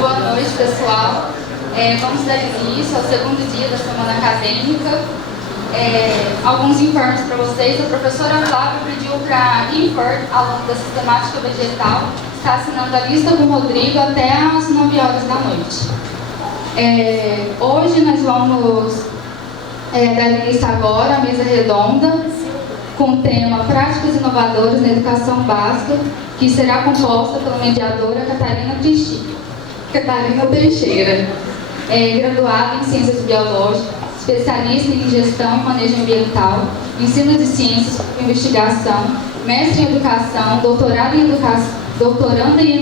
Boa noite, pessoal. Vamos dar início ao segundo dia da semana acadêmica. Alguns informes para vocês. A professora Flávia pediu para Inford, aluno da Sistemática Vegetal, estar assinando a lista com o Rodrigo até às 9 horas da noite. Hoje nós vamos dar início agora à mesa redonda com o tema Práticas Inovadoras na Educação Básica, que será composta pela mediadora Catarina Teixeira, graduada em Ciências Biológicas, especialista em Gestão e Manejo Ambiental, Ensino de Ciências e Investigação, mestre em Educação, doutoranda em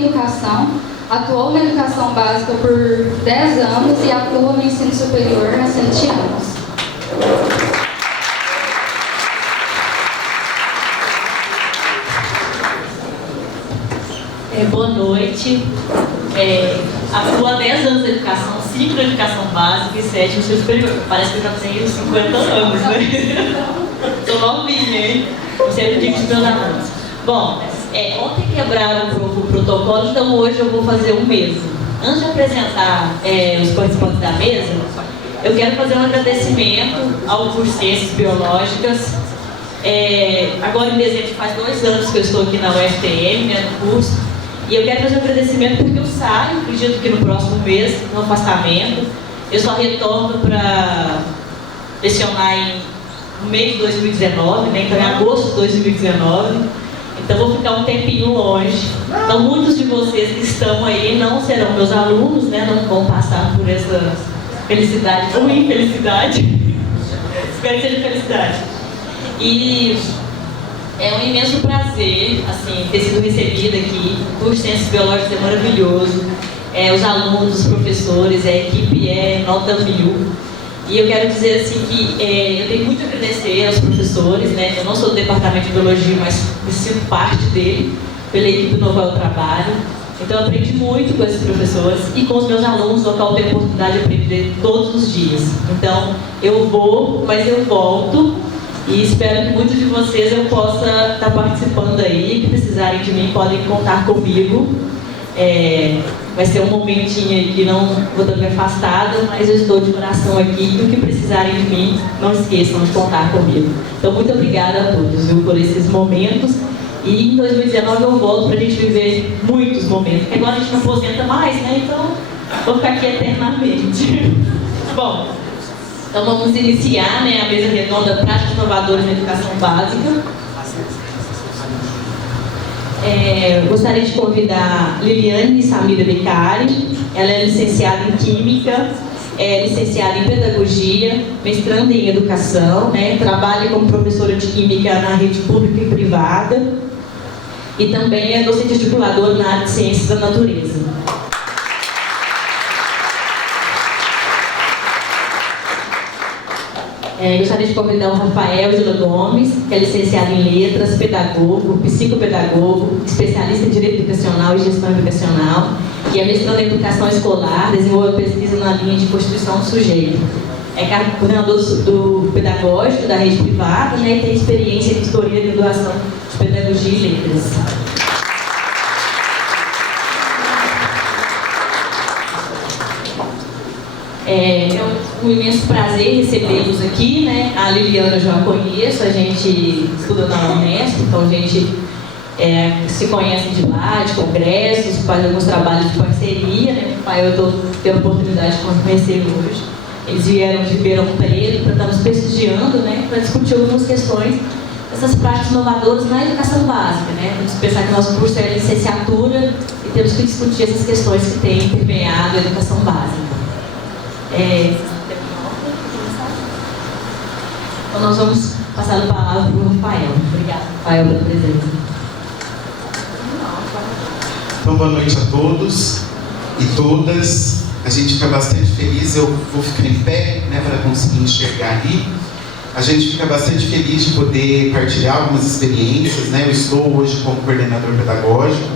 Educação, atuou na Educação Básica por 10 anos e atua no Ensino Superior há 7 anos. Boa noite. Atuo há 10 anos na educação, 5 na educação básica e 7 no ensino superior. Parece que eu já tenho 50 anos, né? Sou novinha, hein? Eu sempre digo para os meus alunos. Bom, ontem quebraram o protocolo, então hoje eu vou fazer o mesmo. Antes de apresentar os participantes da mesa, eu quero fazer um agradecimento ao curso de Ciências Biológicas. Agora em dezembro faz 2 anos que eu estou aqui na UFTM, né, no curso. E eu quero fazer um agradecimento porque eu saio, acredito que no próximo mês, no afastamento. Eu só retorno para lecionar no meio de 2019, né? Então em agosto de 2019. Então vou ficar um tempinho longe. Então muitos de vocês que estão aí não serão meus alunos, né? Não vão passar por essa felicidade ou infelicidade. Espero que seja felicidade. E é um imenso prazer, assim, ter sido recebida aqui. O curso de Ciências Biológicas é maravilhoso. Os alunos, os professores, a equipe é nota 1000. E eu quero dizer assim que eu tenho muito a agradecer aos professores, né? Eu não sou do departamento de biologia, mas me sinto parte dele, pela equipe do Novo Trabalho. Então eu aprendi muito com esses professores e com os meus alunos, no qual eu tenho a oportunidade de aprender todos os dias. Então eu vou, mas eu volto. E espero que muitos de vocês eu possa estar participando aí, que precisarem de mim, podem contar comigo. Vai ser um momentinho aí que não vou estar me afastada, mas eu estou de coração aqui e o que precisarem de mim, não esqueçam de contar comigo. Então, muito obrigada a todos, viu, por esses momentos. E em 2019 eu volto para a gente viver muitos momentos, porque agora a gente não aposenta mais, né? Então, vou ficar aqui eternamente. Bom, então vamos iniciar, né, a mesa redonda Práticas Inovadoras na Educação Básica. Gostaria de convidar Liliane Samira Beccari. Ela é licenciada em Química, licenciada em Pedagogia, mestranda em Educação, né, trabalha como professora de Química na rede pública e privada e também é docente articuladora na área de Ciências da Natureza. Gostaria de convidar o Rafael Gila Gomes, que é licenciado em Letras, pedagogo, psicopedagogo, especialista em Direito Educacional e Gestão Educacional, e é mestrando em Educação Escolar, desenvolve pesquisa na linha de Constituição do Sujeito. É coordenador do Pedagógico da rede privada, né, e tem experiência em Editoria e Graduação de Pedagogia e Letras. É um imenso prazer recebê-los aqui, né? A Liliana eu já conheço, a gente estuda na Unesp, então a gente se conhece de lá, de congressos, faz alguns trabalhos de parceria, né? O pai eu estou tendo a oportunidade de conhecer hoje. Eles vieram de Ribeirão Preto para estarmos prestigiando, né? Para discutir algumas questões dessas práticas inovadoras na educação básica, né? Vamos pensar que nosso curso é licenciatura e temos que discutir essas questões que têm permeado a educação básica. Então nós vamos passar a palavra para o Rafael. Obrigada, Rafael, pela presença. Então, boa noite a todos e todas. A gente fica bastante feliz, eu vou ficar em pé, né, para conseguir enxergar ali. A gente fica bastante feliz de poder partilhar algumas experiências, né? Eu estou hoje como coordenador pedagógico,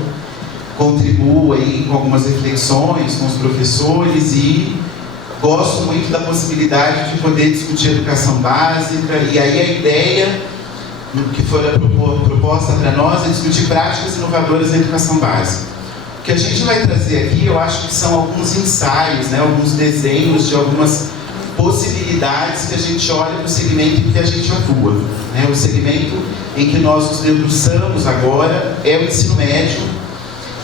contribuo aí com algumas reflexões com os professores e gosto muito da possibilidade de poder discutir educação básica, e aí a ideia que foi proposta para nós é discutir práticas inovadoras na educação básica. O que a gente vai trazer aqui, eu acho que são alguns ensaios, né, alguns desenhos de algumas possibilidades que a gente olha para o segmento em que a gente atua. Né? O segmento em que nós nos debruçamos agora é o ensino médio,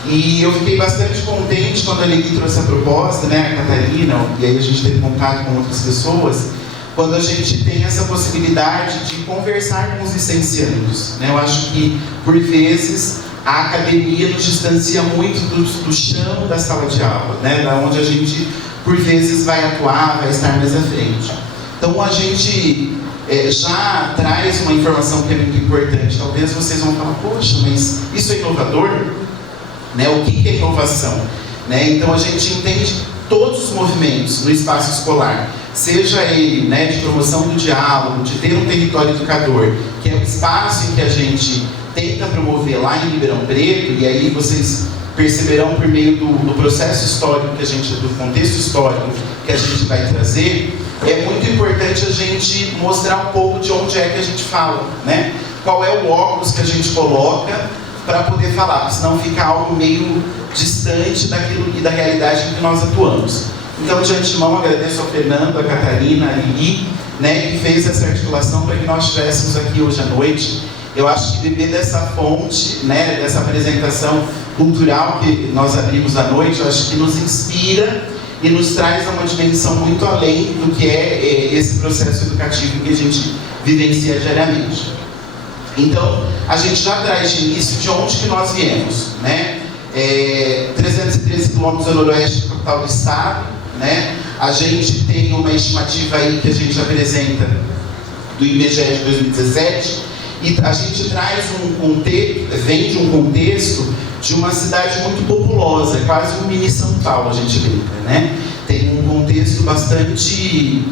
e eu fiquei bastante contente quando a Lili trouxe a proposta, né, a Catarina, e aí a gente teve contato com outras pessoas, quando a gente tem essa possibilidade de conversar com os licenciandos. Né? Eu acho que, por vezes, a academia nos distancia muito do chão da sala de aula, né? Da onde a gente, por vezes, vai atuar, vai estar mais à frente. Então, a gente já traz uma informação que é muito importante. Talvez vocês vão falar, poxa, mas isso é inovador? Né? O que é inovação? Né? Então, a gente entende todos os movimentos no espaço escolar, seja ele, né, de promoção do diálogo, de ter um território educador, que é o espaço em que a gente tenta promover lá em Ribeirão Preto, e aí vocês perceberão por meio do processo histórico do contexto histórico que a gente vai trazer, é muito importante a gente mostrar um pouco de onde é que a gente fala, né? Qual é o óculos que a gente coloca para poder falar, porque senão fica algo meio distante daquilo e da realidade em que nós atuamos. Então, de antemão, agradeço ao Fernando, a Catarina, a Lili, né, que fez essa articulação para que nós estivéssemos aqui hoje à noite. Eu acho que beber dessa fonte, né, dessa apresentação cultural que nós abrimos à noite, eu acho que nos inspira e nos traz a uma dimensão muito além do que é esse processo educativo que a gente vivencia diariamente. Então, a gente já traz de início de onde que nós viemos, né? 313 quilômetros a noroeste da capital do estado, né? A gente tem uma estimativa aí que a gente apresenta do IBGE de 2017, e a gente traz vem de um contexto de uma cidade muito populosa, quase um mini São Paulo, a gente brinca, né? Tem um contexto bastante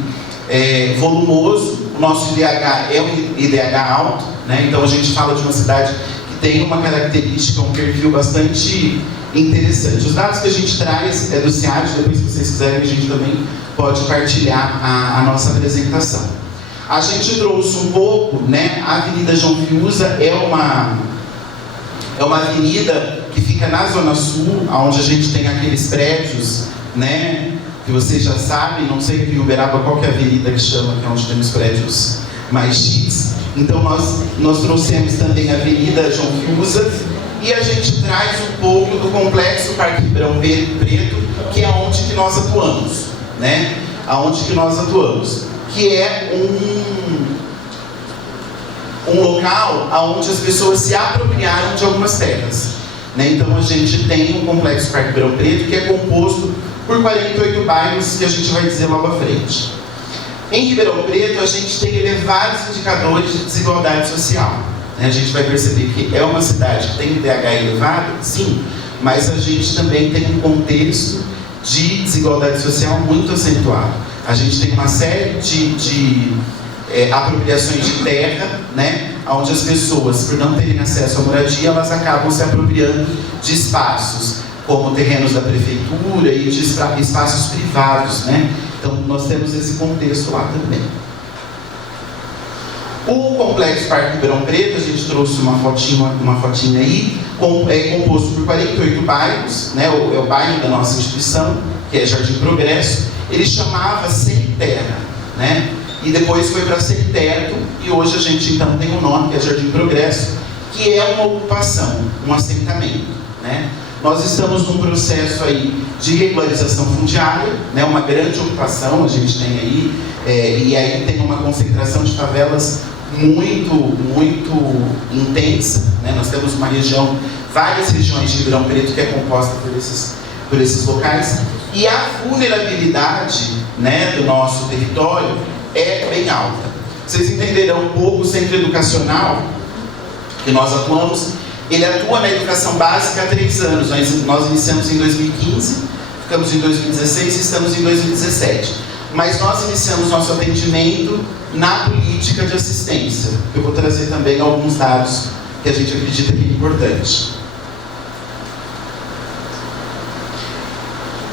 volumoso. O nosso IDH é um IDH alto, né? Então a gente fala de uma cidade que tem uma característica, um perfil bastante interessante. Os dados que a gente traz é do CIAD, depois se vocês quiserem a gente também pode partilhar a nossa apresentação. A gente trouxe um pouco, né, a Avenida João Fiuza é uma avenida que fica na Zona Sul, onde a gente tem aqueles prédios, né, que vocês já sabem, não sei aqui em Uberaba qual que é a avenida que chama, que é onde temos prédios mais chiques. Então nós trouxemos também a Avenida João Fiuza, e a gente traz um pouco do Complexo Parque Ribeirão Preto, que é onde que nós atuamos, né? Aonde que nós atuamos, que é um local onde as pessoas se apropriaram de algumas terras, né? Então a gente tem um Complexo Parque Ribeirão Preto que é composto por 48 bairros, que a gente vai dizer logo à frente. Em Ribeirão Preto a gente tem elevados indicadores de desigualdade social. A gente vai perceber que é uma cidade que tem IDH elevado, sim, mas a gente também tem um contexto de desigualdade social muito acentuado. A gente tem uma série de apropriações de terra, né, onde as pessoas, por não terem acesso à moradia, elas acabam se apropriando de espaços, como terrenos da prefeitura e de espaços privados, né? Então nós temos esse contexto lá também. O Complexo Parque Ribeirão Preto, a gente trouxe uma fotinha aí, é composto por 48 bairros, né? É o bairro da nossa instituição, que é Jardim Progresso. Ele chamava Sem Terra, né? E depois foi para Sem Teto, e hoje a gente então tem um nome, que é Jardim Progresso, que é uma ocupação, um assentamento, né? Nós estamos num processo aí de regularização fundiária, né? Uma grande ocupação a gente tem aí, e aí tem uma concentração de favelas muito intensa, né? Nós temos uma região, várias regiões de Ribeirão Preto que é composta por esses locais, e a vulnerabilidade, né, do nosso território é bem alta. Vocês entenderão um pouco o centro educacional que nós atuamos, ele atua na educação básica há 3 anos, nós iniciamos em 2015, ficamos em 2016 e estamos em 2017. Mas nós iniciamos nosso atendimento na política de assistência. Eu vou trazer também alguns dados que a gente acredita que é importante.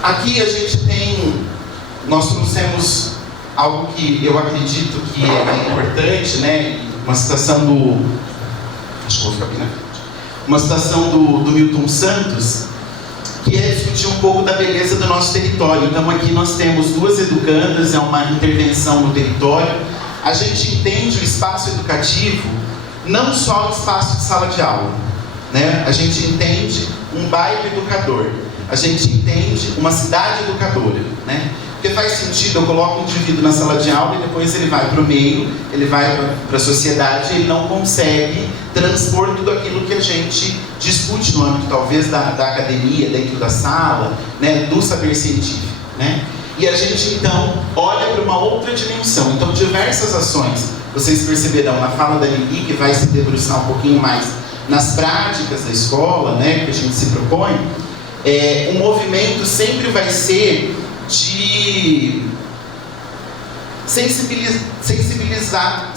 Aqui a gente nós trouxemos algo que eu acredito que é bem importante, né? Uma citação acho que vou ficar bem na frente. Uma citação do Milton Santos, que é discutir um pouco da beleza do nosso território. Então aqui nós temos 2 educandas, é uma intervenção no território. A gente entende o espaço educativo não só o espaço de sala de aula, né? A gente entende um bairro educador, a gente entende uma cidade educadora, né? Porque faz sentido, eu coloco um indivíduo na sala de aula e depois ele vai para o meio, ele vai para a sociedade e ele não consegue transpor tudo aquilo que a gente discute no âmbito, talvez, da academia, dentro da sala, né? Do saber científico, né? E a gente, então, olha para uma outra dimensão. Então, diversas ações, vocês perceberão na fala da Lili, que vai se debruçar um pouquinho mais nas práticas da escola, né, que a gente se propõe, o movimento sempre vai ser de sensibilizar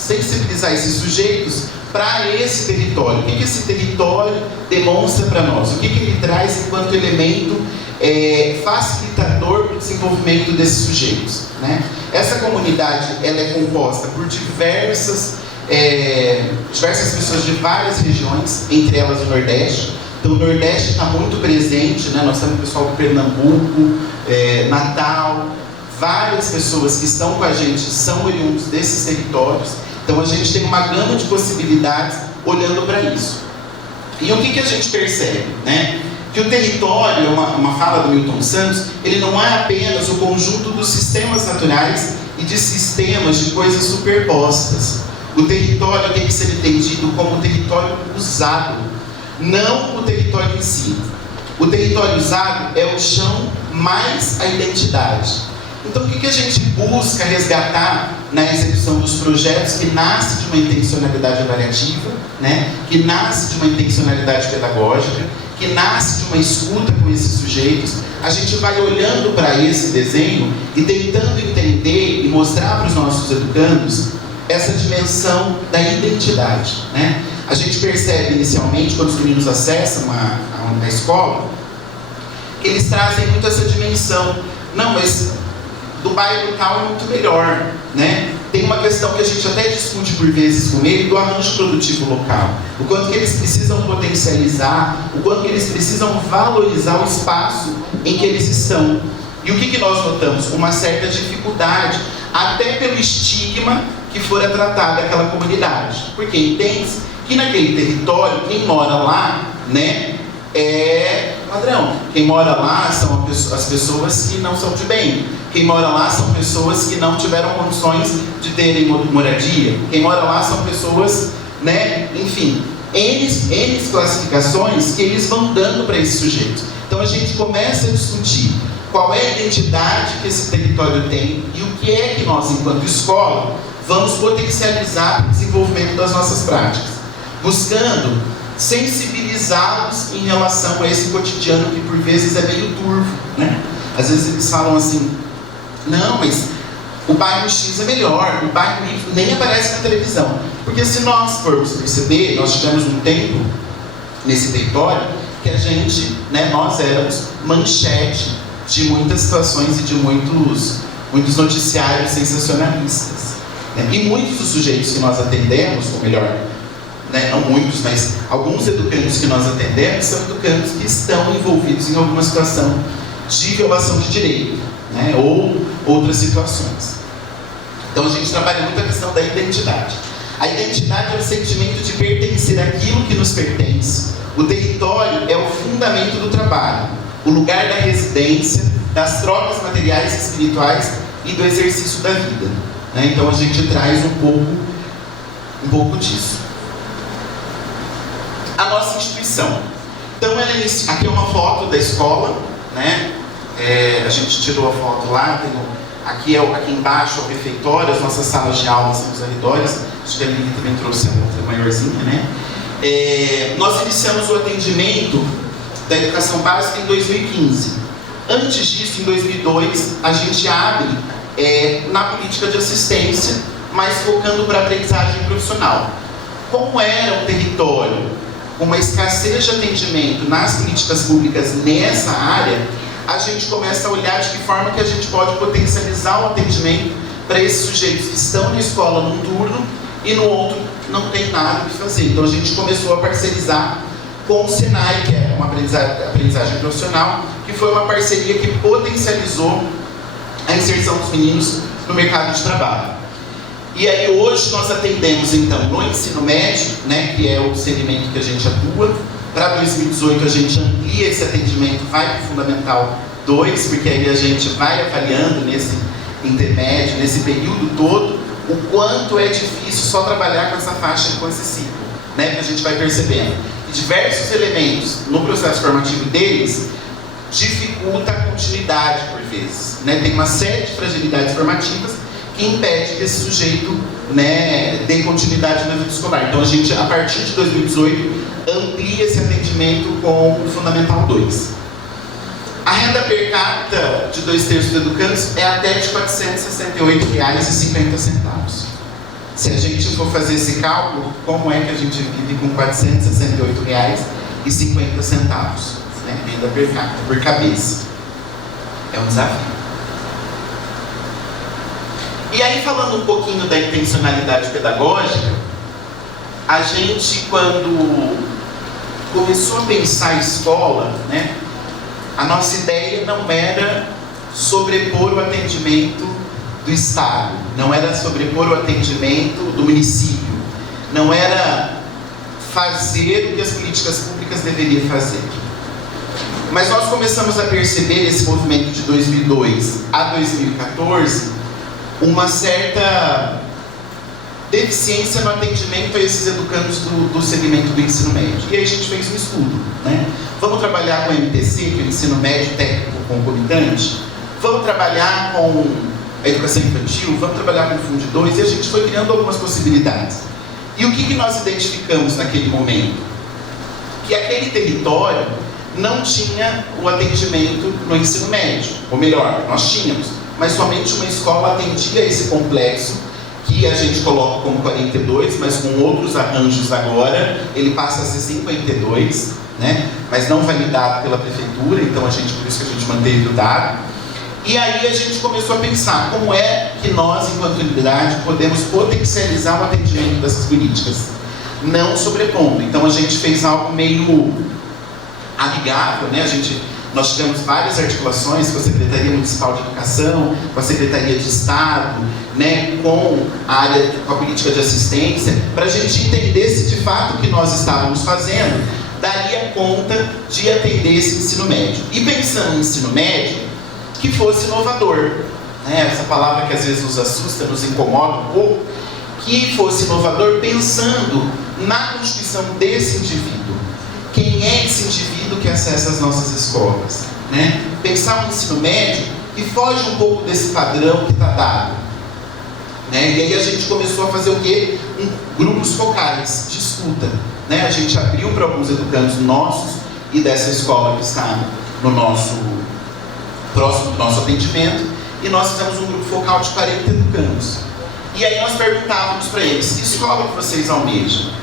esses sujeitos para esse território. O que esse território demonstra para nós? O que ele traz enquanto elemento facilitador para o desenvolvimento desses sujeitos, né? Essa comunidade, ela é composta por diversas pessoas de várias regiões, entre elas o Nordeste. Então o Nordeste está muito presente, né? Nós temos o pessoal do Pernambuco, Natal, várias pessoas que estão com a gente são oriundos desses territórios. Então a gente tem uma gama de possibilidades olhando para isso. E o que a gente percebe, né? Que o território, uma fala do Milton Santos, ele não é apenas o conjunto dos sistemas naturais e de sistemas de coisas superpostas. O território tem que ser entendido como território usado, não o território em si. O território usado é o chão mais a identidade. Então o que a gente busca resgatar na execução dos projetos, que nasce de uma intencionalidade avaliativa, né? Que nasce de uma intencionalidade pedagógica, que nasce de uma escuta com esses sujeitos? A gente vai olhando para esse desenho e tentando entender e mostrar para os nossos educandos essa dimensão da identidade, né? A gente percebe inicialmente, quando os meninos acessam a escola, que eles trazem muito essa dimensão. Não, mas do bairro tal é muito melhor, né? Tem uma questão que a gente até discute por vezes com ele, do arranjo produtivo local. O quanto que eles precisam potencializar, o quanto que eles precisam valorizar o espaço em que eles estão. E o que nós notamos? Uma certa dificuldade, até pelo estigma que fora tratado daquela comunidade. Porque entende-se que naquele território, quem mora lá, né, é padrão. Quem mora lá são as pessoas que não são de bem. Quem mora lá são pessoas que não tiveram condições de terem moradia. Quem mora lá são pessoas, né, enfim, N classificações que eles vão dando para esses sujeitos. Então a gente começa a discutir qual é a identidade que esse território tem e o que é que nós, enquanto escola, vamos potencializar para o desenvolvimento das nossas práticas, buscando sensibilizá-los em relação a esse cotidiano que por vezes é meio turvo, né? Às vezes eles falam assim: não, mas o bairro X é melhor, o bairro Y nem aparece na televisão. Porque se nós formos perceber, nós tivemos um tempo nesse território que a gente, né, nós éramos manchete de muitas situações e de muitos noticiários sensacionalistas, né? E muitos dos sujeitos que nós atendemos, ou melhor, né, não muitos, mas alguns educandos que nós atendemos são educandos que estão envolvidos em alguma situação de violação de direito, né, ou outras situações. Então a gente trabalha muito a questão da identidade. A identidade é o sentimento de pertencer àquilo que nos pertence. O território é o fundamento do trabalho, o lugar da residência, das trocas materiais e espirituais e do exercício da vida, né? Então a gente traz um pouco disso. A nossa instituição. Então aqui é uma foto da escola, né? A gente tirou a foto lá, aqui embaixo é o refeitório, as nossas salas de aula são os arredores. Acho que a Lili também trouxe a outra maiorzinha, né? Nós iniciamos o atendimento da educação básica em 2015. Antes disso, em 2002, a gente abre na política de assistência, mas focando para a aprendizagem profissional. Como era o território, com uma escassez de atendimento nas políticas públicas nessa área, a gente começa a olhar de que forma que a gente pode potencializar o atendimento para esses sujeitos que estão na escola num turno e no outro não tem nada o que fazer. Então a gente começou a parcerizar com o Senai, que é uma aprendizagem profissional, foi uma parceria que potencializou a inserção dos meninos no mercado de trabalho. E aí hoje nós atendemos então no ensino médio, né, que é o segmento que a gente atua. Para 2018 a gente amplia esse atendimento, vai para o Fundamental 2, porque aí a gente vai avaliando nesse intermédio, nesse período todo, o quanto é difícil só trabalhar com essa faixa com esse ciclo, né, que a gente vai percebendo. E diversos elementos no processo formativo deles dificulta a continuidade por vezes, né? Tem uma série de fragilidades formativas que impede que esse sujeito, né, dê continuidade na vida escolar. Então a gente, a partir de 2018, amplia esse atendimento com o Fundamental 2. A renda per capita de 2/3 dos educandos é até de R$ 468,50. Se a gente for fazer esse cálculo, como é que a gente vive com R$ 468,50, né? Renda per capita, por cabeça? É um desafio. E aí, falando um pouquinho da intencionalidade pedagógica, a gente, quando começou a pensar a escola, né, a nossa ideia não era sobrepor o atendimento do Estado, não era sobrepor o atendimento do município, não era fazer o que as políticas públicas deveriam fazer. Mas nós começamos a perceber esse movimento de 2002 a 2014 uma certa deficiência no atendimento a esses educandos do segmento do ensino médio. E aí a gente fez um estudo, né? Vamos trabalhar com o MTC, que é o ensino médio técnico concomitante? Vamos trabalhar com a educação infantil? Vamos trabalhar com o Fundo 2? E a gente foi criando algumas possibilidades. E o que nós identificamos naquele momento? Que aquele território não tinha o atendimento no ensino médio. Ou melhor, nós tínhamos, mas somente uma escola atendia esse complexo, que a gente coloca como 42, mas com outros arranjos agora, ele passa a ser 52, né? Mas não validado pela prefeitura, então por isso que a gente manteve o dado. E aí a gente começou a pensar como é que nós, enquanto unidade, podemos potencializar o atendimento dessas políticas, não sobrepondo. Então a gente fez algo meio amigável, né? Nós tivemos várias articulações com a Secretaria Municipal de Educação, com a Secretaria de Estado, né, com a política de assistência, para a gente entender se de fato o que nós estávamos fazendo daria conta de atender esse ensino médio. E pensando em ensino médio, que fosse inovador, né? Essa palavra que às vezes nos assusta, nos incomoda um pouco, que fosse inovador pensando na constituição desse indivíduo. Quem é esse indivíduo que acessa as nossas escolas, né? Pensar um ensino médio que foge um pouco desse padrão que está dado, né? E aí a gente começou a fazer o quê? Grupos focais de escuta, né? A gente abriu para alguns educandos nossos e dessa escola que está no próximo do nosso atendimento, e nós fizemos um grupo focal de 40 educandos. E aí nós perguntávamos para eles: que escola que vocês almejam?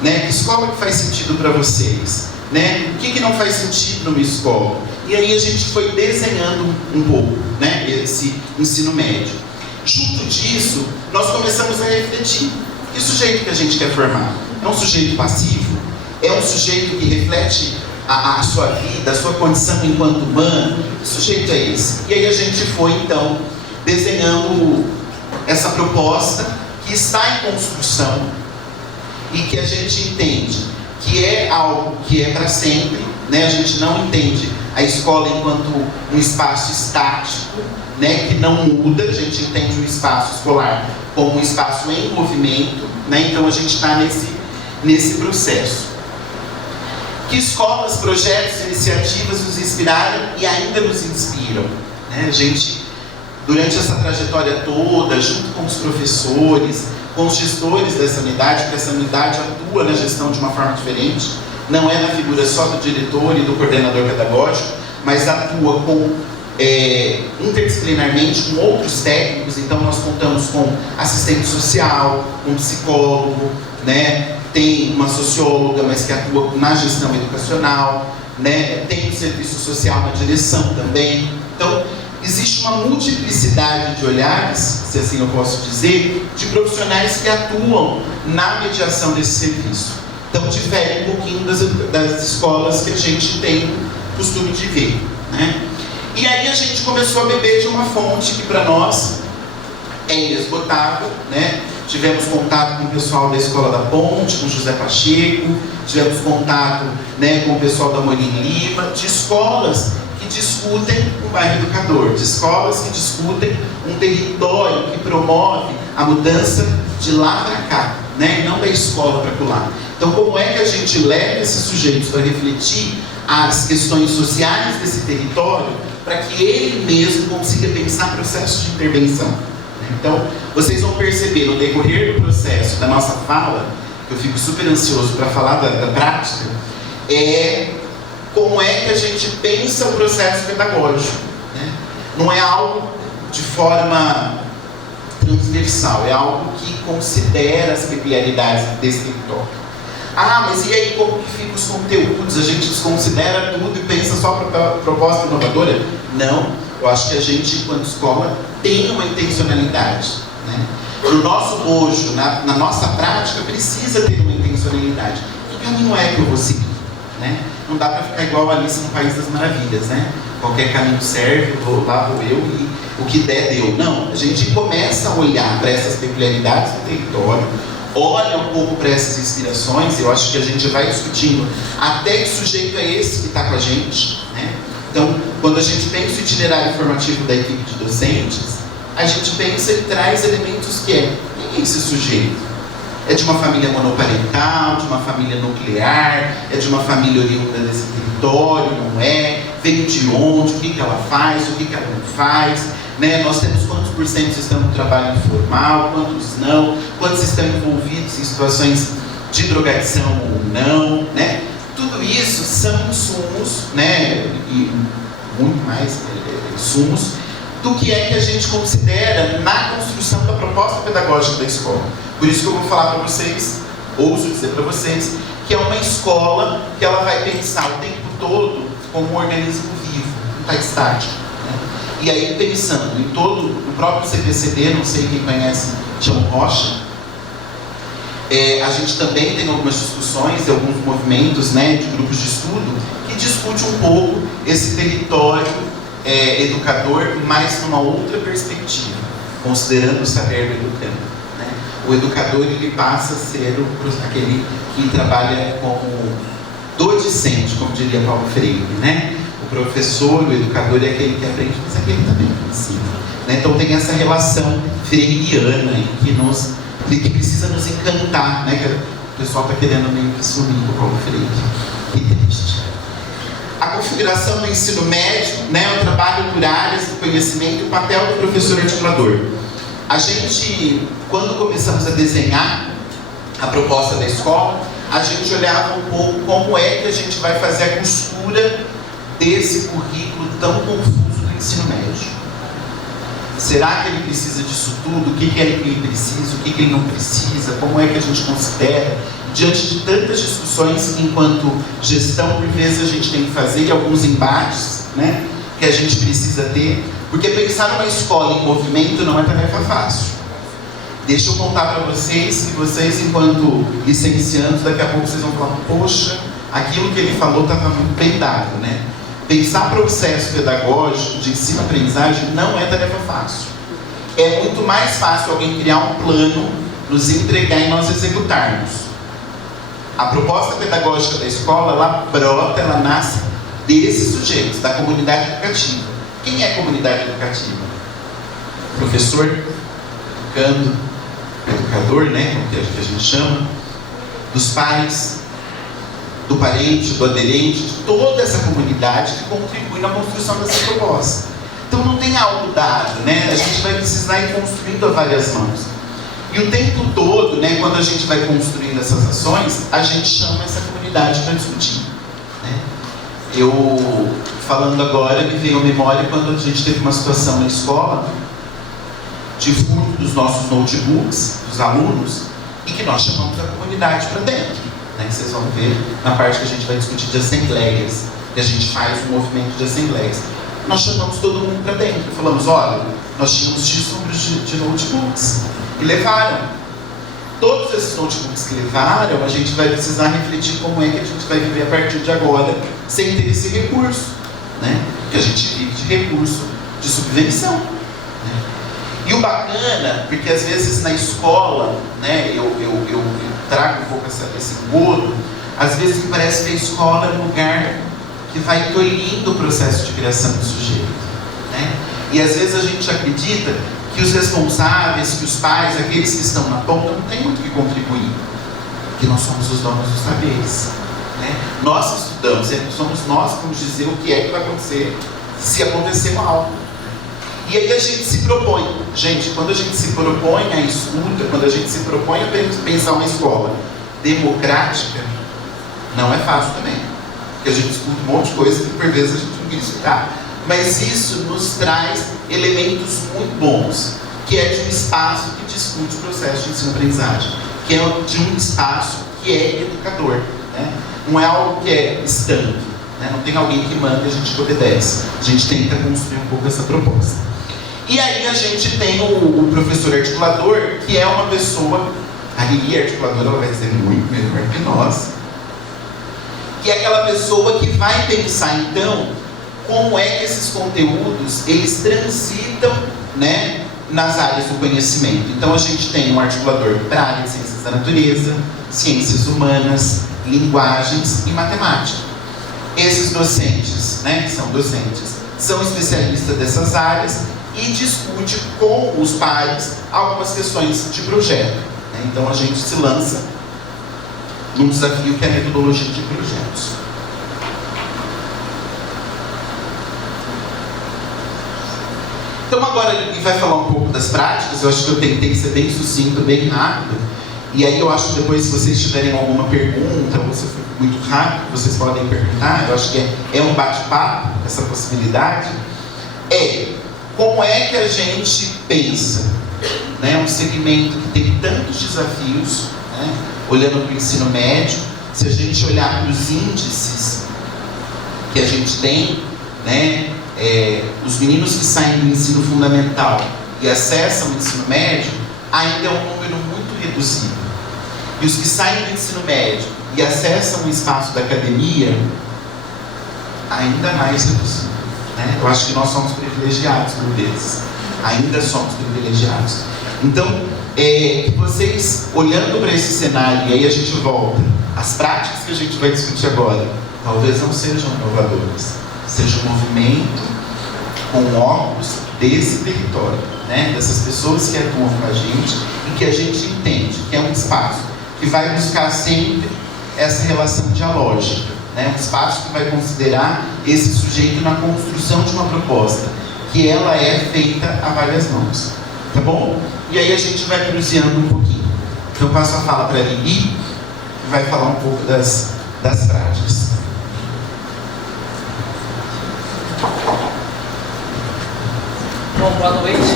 Né? Que escola que faz sentido para vocês? Né? O que não faz sentido numa escola? E aí a gente foi desenhando um pouco, né, esse ensino médio. Junto disso, nós começamos a refletir. Que sujeito que a gente quer formar? É um sujeito passivo? É um sujeito que reflete a sua vida, a sua condição enquanto humano? Que sujeito é esse? E aí a gente foi, então, desenhando essa proposta que está em construção, e que a gente entende que é algo que é para sempre, né? A gente não entende a escola enquanto um espaço estático, né? Que não muda. A gente entende o espaço escolar como um espaço em movimento, né? Então a gente está nesse processo. Que escolas, projetos, iniciativas nos inspiraram e ainda nos inspiram, né? A gente, durante essa trajetória toda, junto com os professores, com os gestores dessa unidade, porque essa unidade atua na gestão de uma forma diferente, não é na figura só do diretor e do coordenador pedagógico, mas atua interdisciplinarmente com outros técnicos. Então nós contamos com assistente social, um psicólogo, né? Tem uma socióloga, mas que atua na gestão educacional, né? Tem o serviço social na direção também. Então existe uma multiplicidade de olhares, se assim eu posso dizer, de profissionais que atuam na mediação desse serviço. Então difere um pouquinho das escolas que a gente tem costume de ver, né? E aí a gente começou a beber de uma fonte que para nós é inesgotável, né? Tivemos contato com o pessoal da Escola da Ponte, com José Pacheco, tivemos contato, né, com o pessoal da Morim Lima, de escolas que discutem um bairro educador, de escolas que discutem um território que promove a mudança de lá para cá, né, e não da escola para lá. Então, como é que a gente leva esses sujeitos para refletir as questões sociais desse território, para que ele mesmo consiga pensar processos de intervenção? Então, vocês vão perceber no decorrer do processo da nossa fala, que eu fico super ansioso para falar da prática, como é que a gente pensa o processo pedagógico, né? Não é algo de forma transversal, é algo que considera as peculiaridades desse território. Ah, mas e aí como que ficam os conteúdos? A gente desconsidera tudo e pensa só para proposta inovadora? Não, eu acho que a gente, enquanto escola, tem uma intencionalidade, né? No nosso bojo, na nossa prática, precisa ter uma intencionalidade. Que caminho é que eu vou seguir, né? Não dá para ficar igual a Alice no País das Maravilhas, né? Qualquer caminho serve, lá vou eu e o que der, deu. Não, a gente começa a olhar para essas peculiaridades do território, olha um pouco para essas inspirações. Eu acho que a gente vai discutindo até que sujeito é esse que está com a gente, né? Então, quando a gente pensa o itinerário formativo da equipe de docentes, a gente pensa e traz elementos que quem é esse sujeito? É de uma família monoparental, de uma família nuclear, é de uma família oriunda desse território, não é? Veio de onde, o que ela faz, o que ela não faz, né? Nós temos quantos por cento estão no trabalho informal, quantos não, quantos estão envolvidos em situações de drogadição ou não, né? Tudo isso são insumos, né? E muito mais insumos do que é que a gente considera na construção da proposta pedagógica da escola. Por isso que eu vou falar para vocês, ouso dizer para vocês, que é uma escola que ela vai pensar o tempo todo como um organismo vivo, não está estático, né? E aí pensando em todo, no próprio CPCD, não sei quem conhece, Tião Rocha, a gente também tem algumas discussões, alguns movimentos, né, de grupos de estudo, que discutem um pouco esse território educador, mas numa outra perspectiva, considerando o saber do educando, né? O educador, ele passa a ser aquele que trabalha como docente, como diria Paulo Freire, né? O professor, o educador é aquele que aprende, mas é aquele também que ensina, né? Então tem essa relação freiriana aí que precisa nos encantar, né? Que o pessoal está querendo meio que sumir com o Paulo Freire. Que triste. A configuração do ensino médio, né, o trabalho por áreas do conhecimento e o papel do professor articulador. A gente, quando começamos a desenhar a proposta da escola, a gente olhava um pouco como é que a gente vai fazer a costura desse currículo tão confuso do ensino médio. Será que ele precisa disso tudo? O que é que ele precisa? O que ele não precisa? Como é que a gente considera? Diante de tantas discussões que, enquanto gestão, por vezes a gente tem que fazer, e alguns embates, né, que a gente precisa ter, porque pensar numa escola em movimento não é tarefa fácil. Deixa eu contar para vocês que vocês, enquanto licenciandos, daqui a pouco vocês vão falar, poxa, aquilo que ele falou estava muito bem dado, né? Pensar processo pedagógico de ensino-aprendizagem não é tarefa fácil. É muito mais fácil alguém criar um plano, nos entregar e nós executarmos. A proposta pedagógica da escola, ela brota, ela nasce desses sujeitos, da comunidade educativa. Quem é a comunidade educativa? Professor, educando, educador, né, que a gente chama, dos pais, do parente, do aderente, de toda essa comunidade que contribui na construção dessa proposta. Então não tem algo dado, né? A gente vai precisar ir construindo a várias mãos. E o tempo todo, né, quando a gente vai construindo essas ações, a gente chama essa comunidade para discutir, né? Eu, falando agora, me veio à memória quando a gente teve uma situação na escola de furto dos nossos notebooks, dos alunos, e que nós chamamos a comunidade para dentro, né? Vocês vão ver na parte que a gente vai discutir de assembleias, que a gente faz um movimento de assembleias. Nós chamamos todo mundo para dentro e falamos, olha, nós tínhamos X números de notebooks, e levaram. Todos esses notebooks que levaram, a gente vai precisar refletir como é que a gente vai viver a partir de agora, sem ter esse recurso, né? porque a gente vive de recurso de subvenção, né? E o bacana, porque às vezes na escola, né, eu trago um pouco esse engodo, às vezes me parece que a escola é um lugar que vai tolhindo o processo de criação do sujeito, né? E às vezes a gente acredita que os responsáveis, que os pais, aqueles que estão na ponta, não têm muito o que contribuir, porque nós somos os donos dos saberes, né? Nós estudamos, somos nós que vamos dizer o que é que vai acontecer se acontecer mal. E aí a gente se propõe, gente, quando a gente se propõe a escuta, quando a gente se propõe a pensar uma escola democrática, não é fácil também, porque a gente escuta um monte de coisa que por vezes a gente não quer escutar. Mas isso nos traz elementos muito bons, que é de um espaço que discute o processo de ensino-aprendizagem, que é de um espaço que é educador, né? Não é algo que é estanque, né? Não tem alguém que manda e a gente obedece. A gente tenta construir um pouco essa proposta. E aí a gente tem o professor articulador, que é uma pessoa, a Lili articuladora, ela vai ser muito melhor que nós, que é aquela pessoa que vai pensar então como é que esses conteúdos eles transitam, né, nas áreas do conhecimento. Então a gente tem um articulador para a área de ciências da natureza, ciências humanas, linguagens e matemática. Esses docentes, né, que são docentes, são especialistas dessas áreas e discute com os pares algumas questões de projeto, né? Então a gente se lança num desafio que é a metodologia de projetos. Então agora ele vai falar um pouco das práticas. Eu acho que eu tentei ser bem sucinto, bem rápido. E aí eu acho que depois, se vocês tiverem alguma pergunta, ou se for muito rápido, vocês podem perguntar. Eu acho que é um bate-papo, essa possibilidade. Como é que a gente pensa, né, um segmento que tem tantos desafios, né, olhando para o ensino médio, se a gente olhar para os índices que a gente tem, né, os meninos que saem do ensino fundamental e acessam o ensino médio, ainda é um número muito reduzido. E os que saem do ensino médio e acessam o espaço da academia, ainda mais reduzido, né? Eu acho que nós somos privilegiados por vezes, ainda somos privilegiados. Então, que vocês, olhando para esse cenário, e aí a gente volta, as práticas que a gente vai discutir agora, talvez não sejam inovadoras, seja um movimento com óculos desse território, né? Dessas pessoas que atuam com a gente e que a gente entende que é um espaço que vai buscar sempre essa relação dialógica, né? Um espaço que vai considerar esse sujeito na construção de uma proposta, que ela é feita a várias mãos, tá bom? E aí a gente vai cruzeando um pouquinho. Então eu passo a fala para a Lili, que vai falar um pouco das práticas. Bom, boa noite.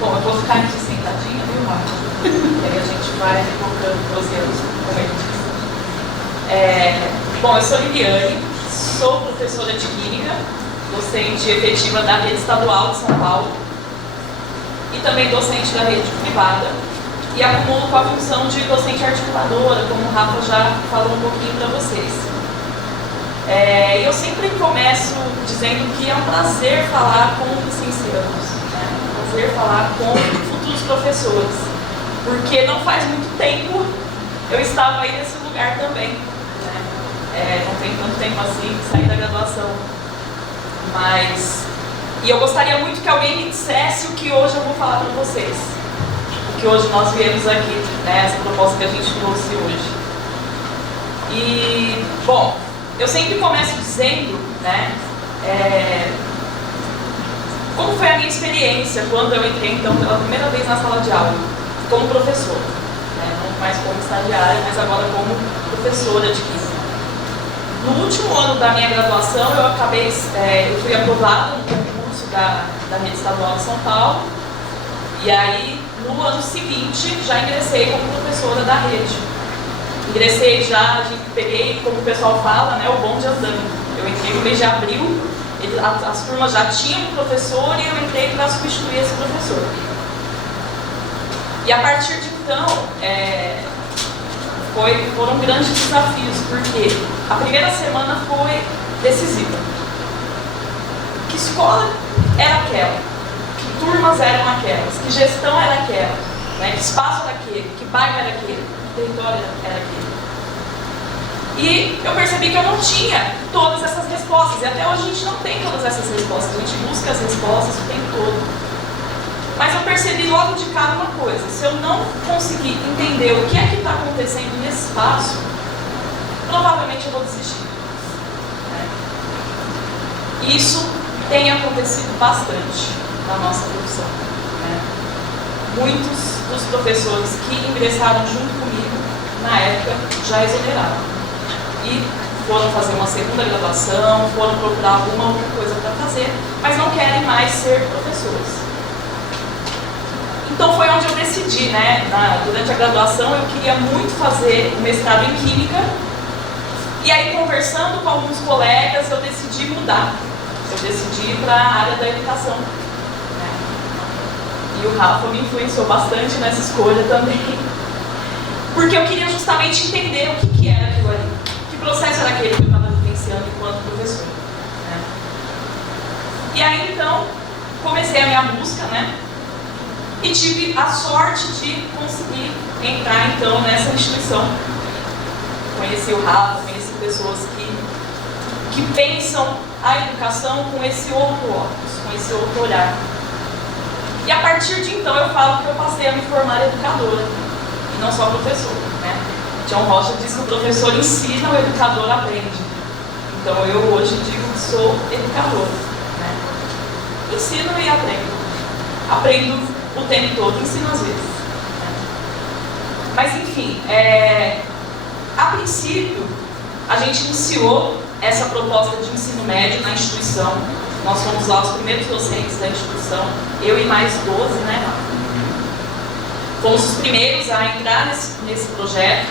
Bom, eu vou ficar aqui sentadinha, viu, Marcos? E aí a gente vai colocando processos, como a gente diz. Bom, eu sou Liliane, sou professora de Química, docente efetiva da Rede Estadual de São Paulo e também docente da rede privada, e acumulo com a função de docente articuladora, como o Rafa já falou um pouquinho para vocês. Eu sempre começo dizendo que é um prazer falar com licenciados, né? É um prazer falar com futuros professores, porque não faz muito tempo eu estava aí nesse lugar também, né? Não tem tanto tempo assim que saí da graduação, e eu gostaria muito que alguém me dissesse o que hoje eu vou falar para vocês, o que hoje nós viemos aqui, né? Essa proposta que a gente trouxe hoje. E, bom, eu sempre começo dizendo, né, como foi a minha experiência quando eu entrei, então, pela primeira vez na sala de aula, como professora, né, não mais como estagiária, mas agora como professora de química. No último ano da minha graduação, eu fui aprovada no concurso da Rede Estadual de São Paulo, e aí, no ano seguinte, já ingressei como professora da rede. Ingressei já, peguei, como o pessoal fala, né, o bonde andando. Eu entrei no mês de abril, as turmas já tinham um professor e eu entrei para substituir esse professor. E a partir de então, foram grandes desafios, porque a primeira semana foi decisiva. Que escola era aquela? Que turmas eram aquelas? Que gestão era aquela? Né? Que espaço era aquele? Que bairro era aquele? Que território era aquele? E eu percebi que eu não tinha todas essas respostas. E até hoje a gente não tem todas essas respostas. A gente busca as respostas o tempo todo. Mas eu percebi logo de cara uma coisa. Se eu não conseguir entender o que é que está acontecendo nesse espaço, provavelmente eu vou desistir. Isso tem acontecido bastante na nossa profissão. Muitos dos professores que ingressaram junto comigo, na época, já exoneraram. E foram fazer uma segunda graduação, foram procurar alguma outra coisa para fazer, mas não querem mais ser professores. Então foi onde eu decidi, né? Durante a graduação eu queria muito fazer o mestrado em Química, e aí conversando com alguns colegas eu decidi mudar. Eu decidi ir para a área da educação. E o Rafa me influenciou bastante nessa escolha também, porque eu queria justamente entender o que era aquilo ali. Que processo era aquele que eu estava vivenciando enquanto professor. E aí então comecei a minha busca, né? E tive a sorte de conseguir entrar então nessa instituição. Conheci o Rafa, conheci pessoas que pensam a educação com esse outro óculos, com esse outro olhar. E a partir de então eu falo que eu passei a me formar educadora, e não só professora, né? John Rocha diz que o professor ensina, o educador aprende. Então eu hoje digo que sou educadora, né? Ensino e aprendo. Aprendo o tempo todo, ensino às vezes. Né? Mas enfim, a princípio, a gente iniciou essa proposta de ensino médio na instituição. Nós fomos lá os primeiros docentes da instituição, eu e mais 12, né? Fomos os primeiros a entrar nesse projeto,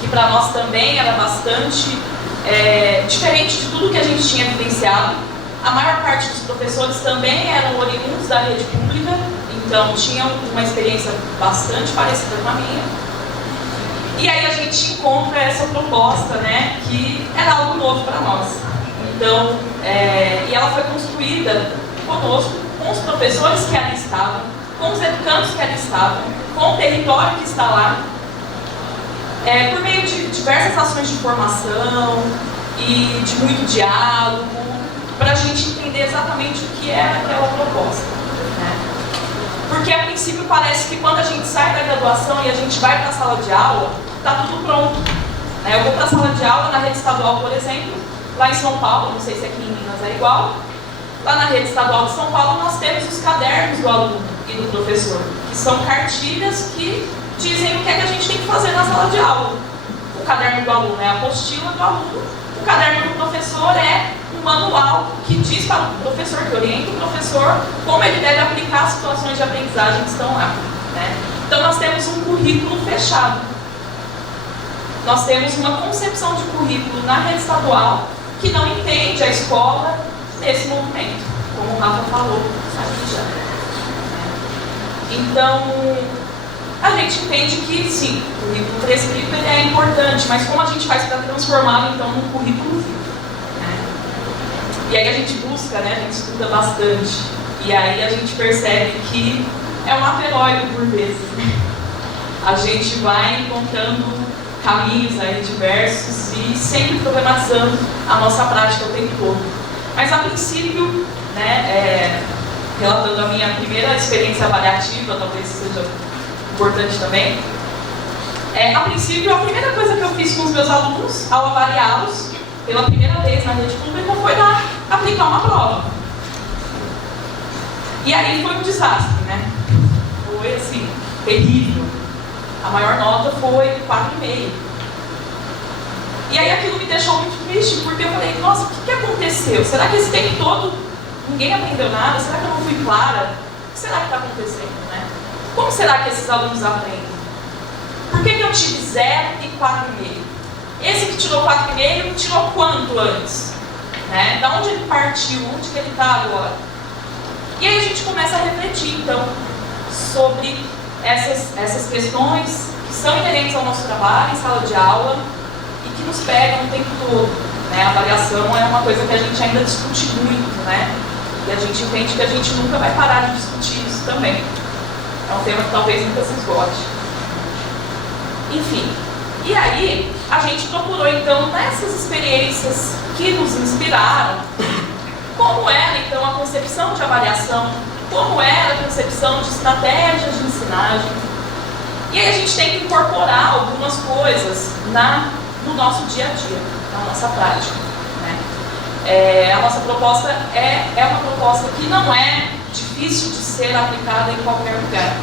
que para nós também era bastante diferente de tudo que a gente tinha vivenciado. A maior parte dos professores também eram oriundos da rede pública, então tinham uma experiência bastante parecida com a minha. E aí a gente encontra essa proposta, né, que era algo novo para nós. Então, e ela foi construída conosco, com os professores que ali estavam, com os educandos que ali estavam, com o território que está lá, por meio de diversas ações de formação e de muito diálogo, para a gente entender exatamente o que era aquela proposta. Né? Porque a princípio parece que quando a gente sai da graduação e a gente vai para a sala de aula, está tudo pronto. Né? Eu vou para a sala de aula na rede estadual, por exemplo, lá em São Paulo, não sei se aqui em Minas é igual, lá na rede estadual de São Paulo nós temos os cadernos do aluno e do professor, que são cartilhas que dizem o que é que a gente tem que fazer na sala de aula. O caderno do aluno é a apostila do aluno, o caderno do professor é um manual que diz para o professor, que orienta o professor como ele deve aplicar as situações de aprendizagem que estão lá. Né? Então nós temos um currículo fechado. Nós temos uma concepção de currículo na rede estadual que não entende a escola nesse movimento, como o Rafa falou aqui já. Então, a gente entende que sim, o currículo prescrito ele é importante, mas como a gente faz para transformá-lo então num currículo vivo? E aí a gente busca, né, a gente estuda bastante, e aí a gente percebe que é um ato heróico por vezes. A gente vai encontrando caminhos aí diversos e sempre problematizando a nossa prática o tempo todo. Mas a princípio, né, relatando a minha primeira experiência avaliativa, talvez seja importante também, a princípio a primeira coisa que eu fiz com os meus alunos ao avaliá-los pela primeira vez na rede pública foi lá aplicar uma prova. E aí foi um desastre, né? Foi assim, terrível. A maior nota foi 4,5. E aí aquilo me deixou muito triste, porque eu falei, nossa, o que aconteceu? Será que esse tempo todo ninguém aprendeu nada? Será que eu não fui clara? O que será que está acontecendo, né? Como será que esses alunos aprendem? Por que eu tive 0 e 4,5? Esse que tirou 4,5, tirou quanto antes? Né? Da onde ele partiu? Onde que ele está agora? E aí a gente começa a refletir, então, sobre essas questões que são inerentes ao nosso trabalho em sala de aula e que nos pegam o tempo todo, né? A avaliação é uma coisa que a gente ainda discute muito, né? E a gente entende que a gente nunca vai parar de discutir isso também. É um tema que talvez nunca se esgote. Enfim, e aí a gente procurou então nessas experiências que nos inspiraram, como era então a concepção de avaliação, como era a concepção de estratégias de ensinagem. E aí a gente tem que incorporar algumas coisas no nosso dia a dia, na nossa prática, né? A nossa proposta é uma proposta que não é difícil de ser aplicada em qualquer lugar.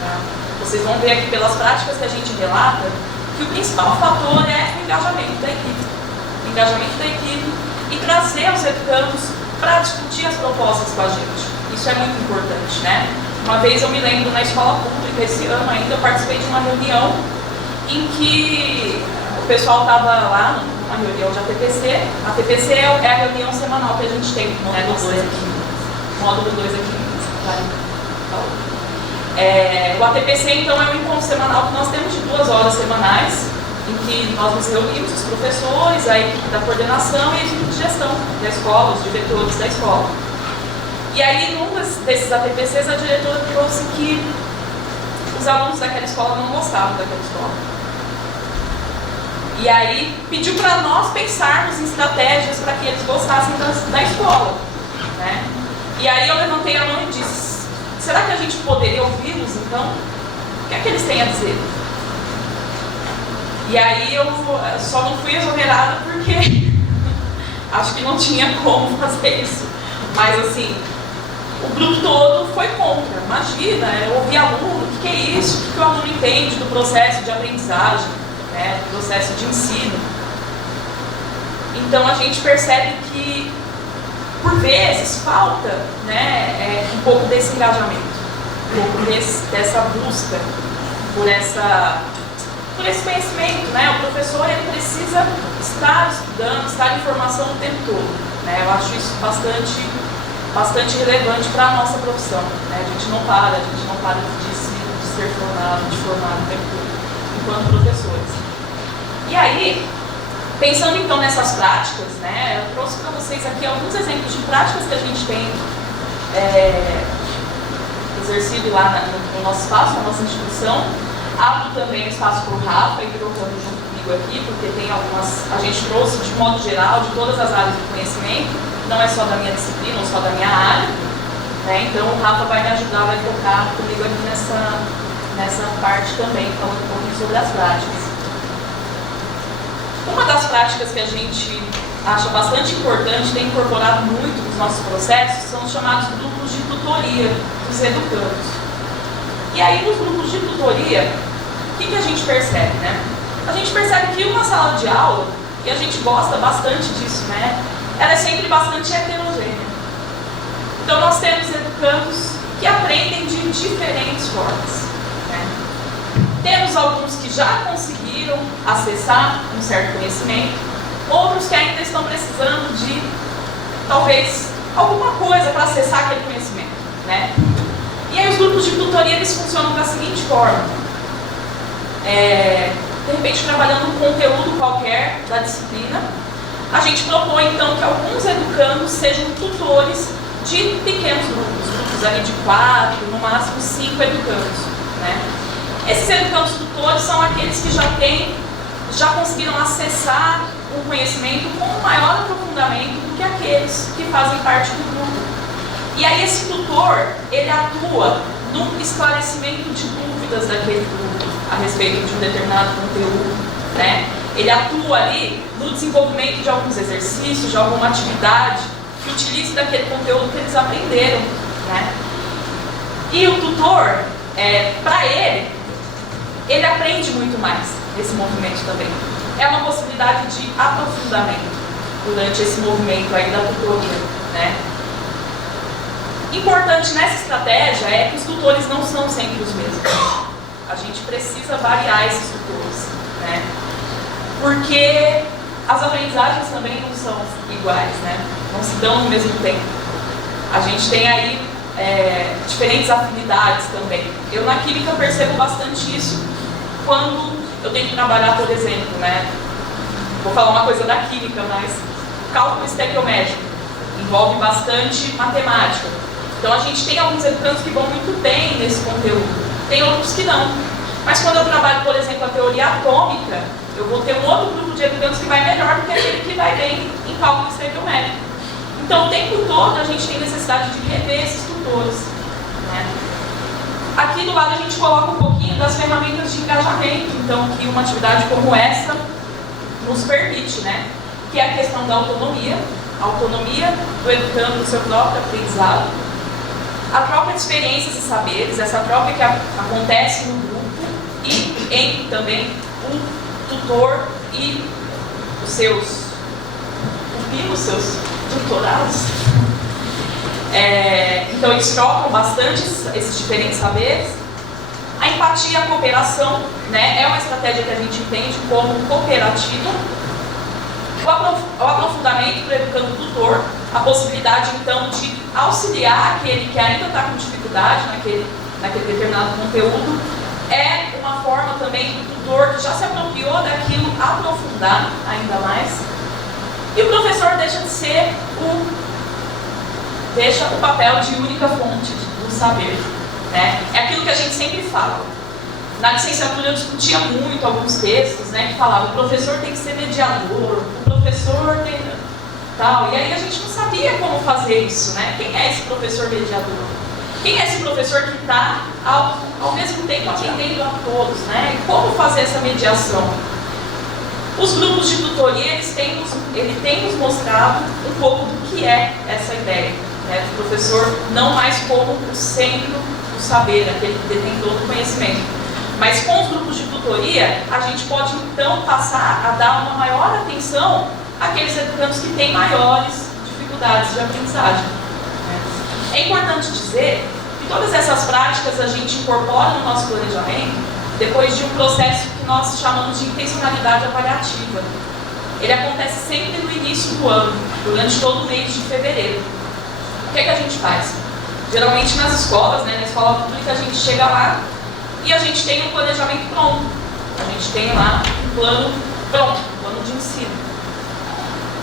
Tá? Vocês vão ver aqui pelas práticas que a gente relata que o principal fator é o engajamento da equipe. O engajamento da equipe e trazer os educandos para discutir as propostas com a gente. Isso é muito importante, né? Uma vez eu me lembro na escola pública, esse ano ainda, eu participei de uma reunião em que o pessoal estava lá numa reunião de ATPC. A ATPC é a reunião semanal que a gente tem, módulo 2 aqui. Módulo 2 aqui. O ATPC, então, é um encontro semanal que nós temos de 2 horas semanais, em que nós nos reunimos, os professores, a equipe da coordenação e a equipe de gestão da escola, os diretores da escola. E aí, num desses ATPCs, a diretora trouxe que os alunos daquela escola não gostavam daquela escola. E aí, pediu para nós pensarmos em estratégias para que eles gostassem da escola, né? E aí eu levantei a mão e disse, será que a gente poderia ouvi-los, então? O que é que eles têm a dizer? E aí eu só não fui exonerada porque acho que não tinha como fazer isso. Mas assim, o grupo todo foi contra. Imagina, eu ouvi aluno, o que é isso? O que o aluno entende do processo de aprendizagem, né, do processo de ensino? Então a gente percebe que, por vezes, falta, né, um pouco desse engajamento, um pouco dessa busca por esse conhecimento, né? O professor ele precisa estar estudando, estar em formação o tempo todo, né? Eu acho isso bastante relevante para a nossa profissão, né? A gente não para de ser formado o tempo todo, enquanto professores. E aí, pensando então nessas práticas, né? Eu trouxe para vocês aqui alguns exemplos de práticas que a gente tem exercido lá no nosso espaço, na nossa instituição. Abro também o espaço para o Rafa e trocando junto comigo aqui, porque tem algumas. A gente trouxe de modo geral de todas as áreas do conhecimento, não é só da minha disciplina ou só da minha área, né? Então o Rafa vai me ajudar, vai tocar comigo aqui nessa parte também, falando um pouquinho sobre as práticas. Uma das práticas que a gente acha bastante importante, tem incorporado muito nos nossos processos, são os chamados grupos de tutoria dos educandos. E aí, nos grupos de tutoria, o que a gente percebe, né? A gente percebe que uma sala de aula, e a gente gosta bastante disso, né? Ela é sempre bastante heterogênea. Então, nós temos educandos que aprendem de diferentes formas, né? Temos alguns que já conseguiram acessar um certo conhecimento, outros que ainda estão precisando de, talvez, alguma coisa para acessar aquele conhecimento, né? E aí os grupos de tutoria, eles funcionam da seguinte forma. De repente, trabalhando um conteúdo qualquer da disciplina, a gente propõe, então, que alguns educandos sejam tutores de pequenos grupos ali de 4, no máximo 5 educandos, né? Esses educandos tutores são aqueles que já conseguiram acessar o conhecimento com um maior aprofundamento do que aqueles que fazem parte do grupo. E aí esse tutor, ele atua no esclarecimento de dúvidas daquele grupo a respeito de um determinado conteúdo, né? Ele atua ali no desenvolvimento de alguns exercícios, de alguma atividade que utilize daquele conteúdo que eles aprenderam, né? E o tutor, para ele aprende muito mais nesse movimento também. É uma possibilidade de aprofundamento durante esse movimento aí da tutoria, né? Importante nessa estratégia é que os tutores não são sempre os mesmos. A gente precisa variar esses tutores, né? Porque as aprendizagens também não são iguais, né? Não se dão no mesmo tempo. A gente tem aí diferentes afinidades também. Eu na química percebo bastante isso, quando eu tenho que trabalhar, por exemplo, né? Vou falar uma coisa da química, mas cálculo estequiométrico envolve bastante matemática. Então a gente tem alguns educandos que vão muito bem nesse conteúdo, tem outros que não. Mas quando eu trabalho, por exemplo, a teoria atômica, eu vou ter um outro grupo de educandos que vai melhor do que aquele que vai bem em cálculo estequiométrico. Então o tempo todo a gente tem necessidade de rever esses tutores, né? Aqui do lado a gente coloca um pouquinho das ferramentas de engajamento, então que uma atividade como essa nos permite, né? Que é a questão da autonomia, a autonomia do educando no seu próprio aprendizado, a troca de experiências e saberes, essa troca que acontece no grupo e entre também o tutor e os seus tutorados. Então eles trocam bastante esses diferentes saberes. A empatia e a cooperação, né, é uma estratégia que a gente entende como cooperativa. O aprofundamento do educando tutor, a possibilidade então de auxiliar aquele que ainda está com dificuldade naquele determinado conteúdo, é uma forma também do tutor que já se apropriou daquilo aprofundar ainda mais. E o professor deixa o papel de única fonte do saber, né? É aquilo que a gente sempre fala. Na licenciatura eu discutia muito alguns textos, né, que falavam: o professor tem que ser mediador, o professor tem tal. E aí a gente não sabia como fazer isso, né? Quem é esse professor mediador? Quem é esse professor que está ao mesmo tempo atendendo a todos, né? E como fazer essa mediação? Os grupos de tutoria, ele tem nos mostrado um pouco do que é essa ideia, né, do professor não mais como o centro do saber, aquele detentor do conhecimento. Mas com os grupos de tutoria, a gente pode então passar a dar uma maior atenção àqueles educandos que têm maiores dificuldades de aprendizagem. É importante dizer que todas essas práticas a gente incorpora no nosso planejamento depois de um processo que nós chamamos de intencionalidade avaliativa. Ele acontece sempre no início do ano, durante todo o mês de fevereiro. O que é que a gente faz? Geralmente nas escolas, né, na escola pública, a gente chega lá e a gente tem um planejamento pronto. A gente tem lá um plano pronto, um plano de ensino.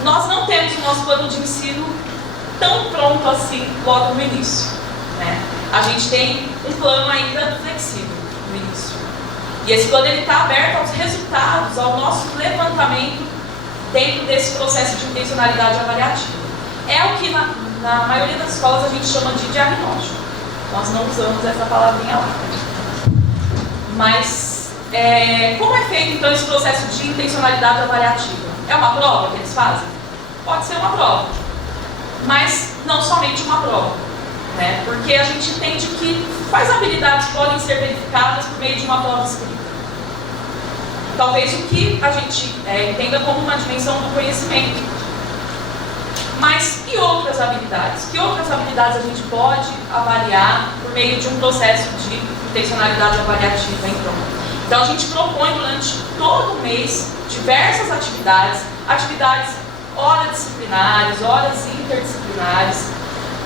Nós não temos o nosso plano de ensino tão pronto assim logo no início, né? A gente tem um plano ainda flexível no início. E esse plano está aberto aos resultados, ao nosso levantamento dentro desse processo de intencionalidade avaliativa. É o que na maioria das escolas a gente chama de diagnóstico. Nós não usamos essa palavrinha lá. Mas como é feito então esse processo de intencionalidade avaliativa? É uma prova que eles fazem? Pode ser uma prova, mas não somente uma prova, né? Porque a gente entende que quais habilidades podem ser verificadas por meio de uma prova escrita. Talvez o que a gente entenda como uma dimensão do conhecimento. Mas e outras habilidades? Que outras habilidades a gente pode avaliar por meio de um processo de intencionalidade avaliativa, então a gente propõe durante todo o mês diversas atividades horadisciplinares, horas interdisciplinares,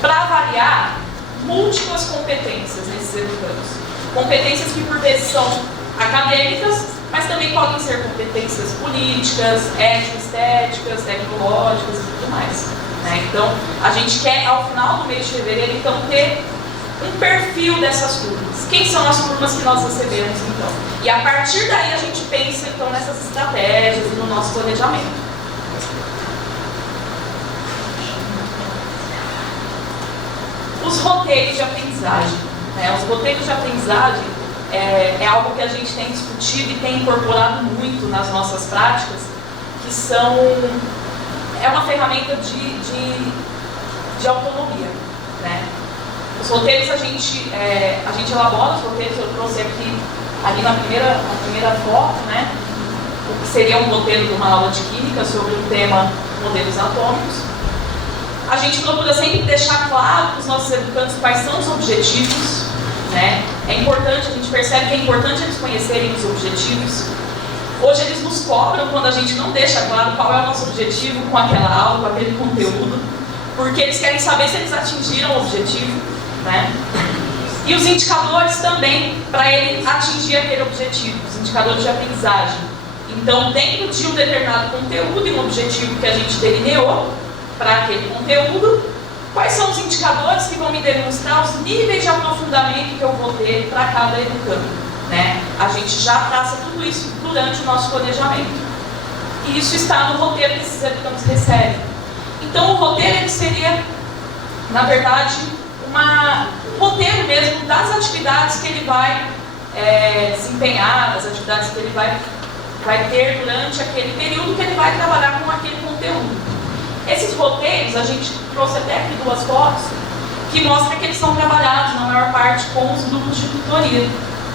para avaliar múltiplas competências nesses educandos. Competências que por vezes são acadêmicas, mas também podem ser competências políticas, ético-estéticas, tecnológicas e tudo mais, né? Então, a gente quer, ao final do mês de fevereiro, então, ter um perfil dessas turmas. Quem são as turmas que nós recebemos, então? E a partir daí a gente pensa, então, nessas estratégias e no nosso planejamento. Os roteiros de aprendizagem, né? Os roteiros de aprendizagem é algo que a gente tem discutido e tem incorporado muito nas nossas práticas, que é uma ferramenta de autonomia, né? Os roteiros, a gente elabora os roteiros. Eu trouxe aqui, ali na primeira foto, né, o que seria um roteiro de uma aula de química sobre o tema modelos atômicos. A gente procura sempre deixar claro para os nossos educandos quais são os objetivos, né? É importante, a gente percebe que é importante eles conhecerem os objetivos. Hoje eles nos cobram quando a gente não deixa claro qual é o nosso objetivo com aquela aula, com aquele conteúdo, porque eles querem saber se eles atingiram o objetivo, né? E os indicadores também para ele atingir aquele objetivo. Os os indicadores de aprendizagem. Então, dentro de um determinado conteúdo e um objetivo que a gente delineou para aquele conteúdo, quais são os indicadores que vão me demonstrar os níveis de aprofundamento que eu vou ter para cada educando, né? A gente já traça tudo isso durante o nosso planejamento. E isso está no roteiro que esses educandos recebem. Então, o roteiro ele seria, na verdade, um roteiro mesmo das atividades que ele vai desempenhar, das atividades que ele vai ter durante aquele período que ele vai trabalhar com aquele conteúdo. Esses roteiros, a gente trouxe até aqui 2 fotos, que mostram que eles são trabalhados, na maior parte, com os grupos de tutoria.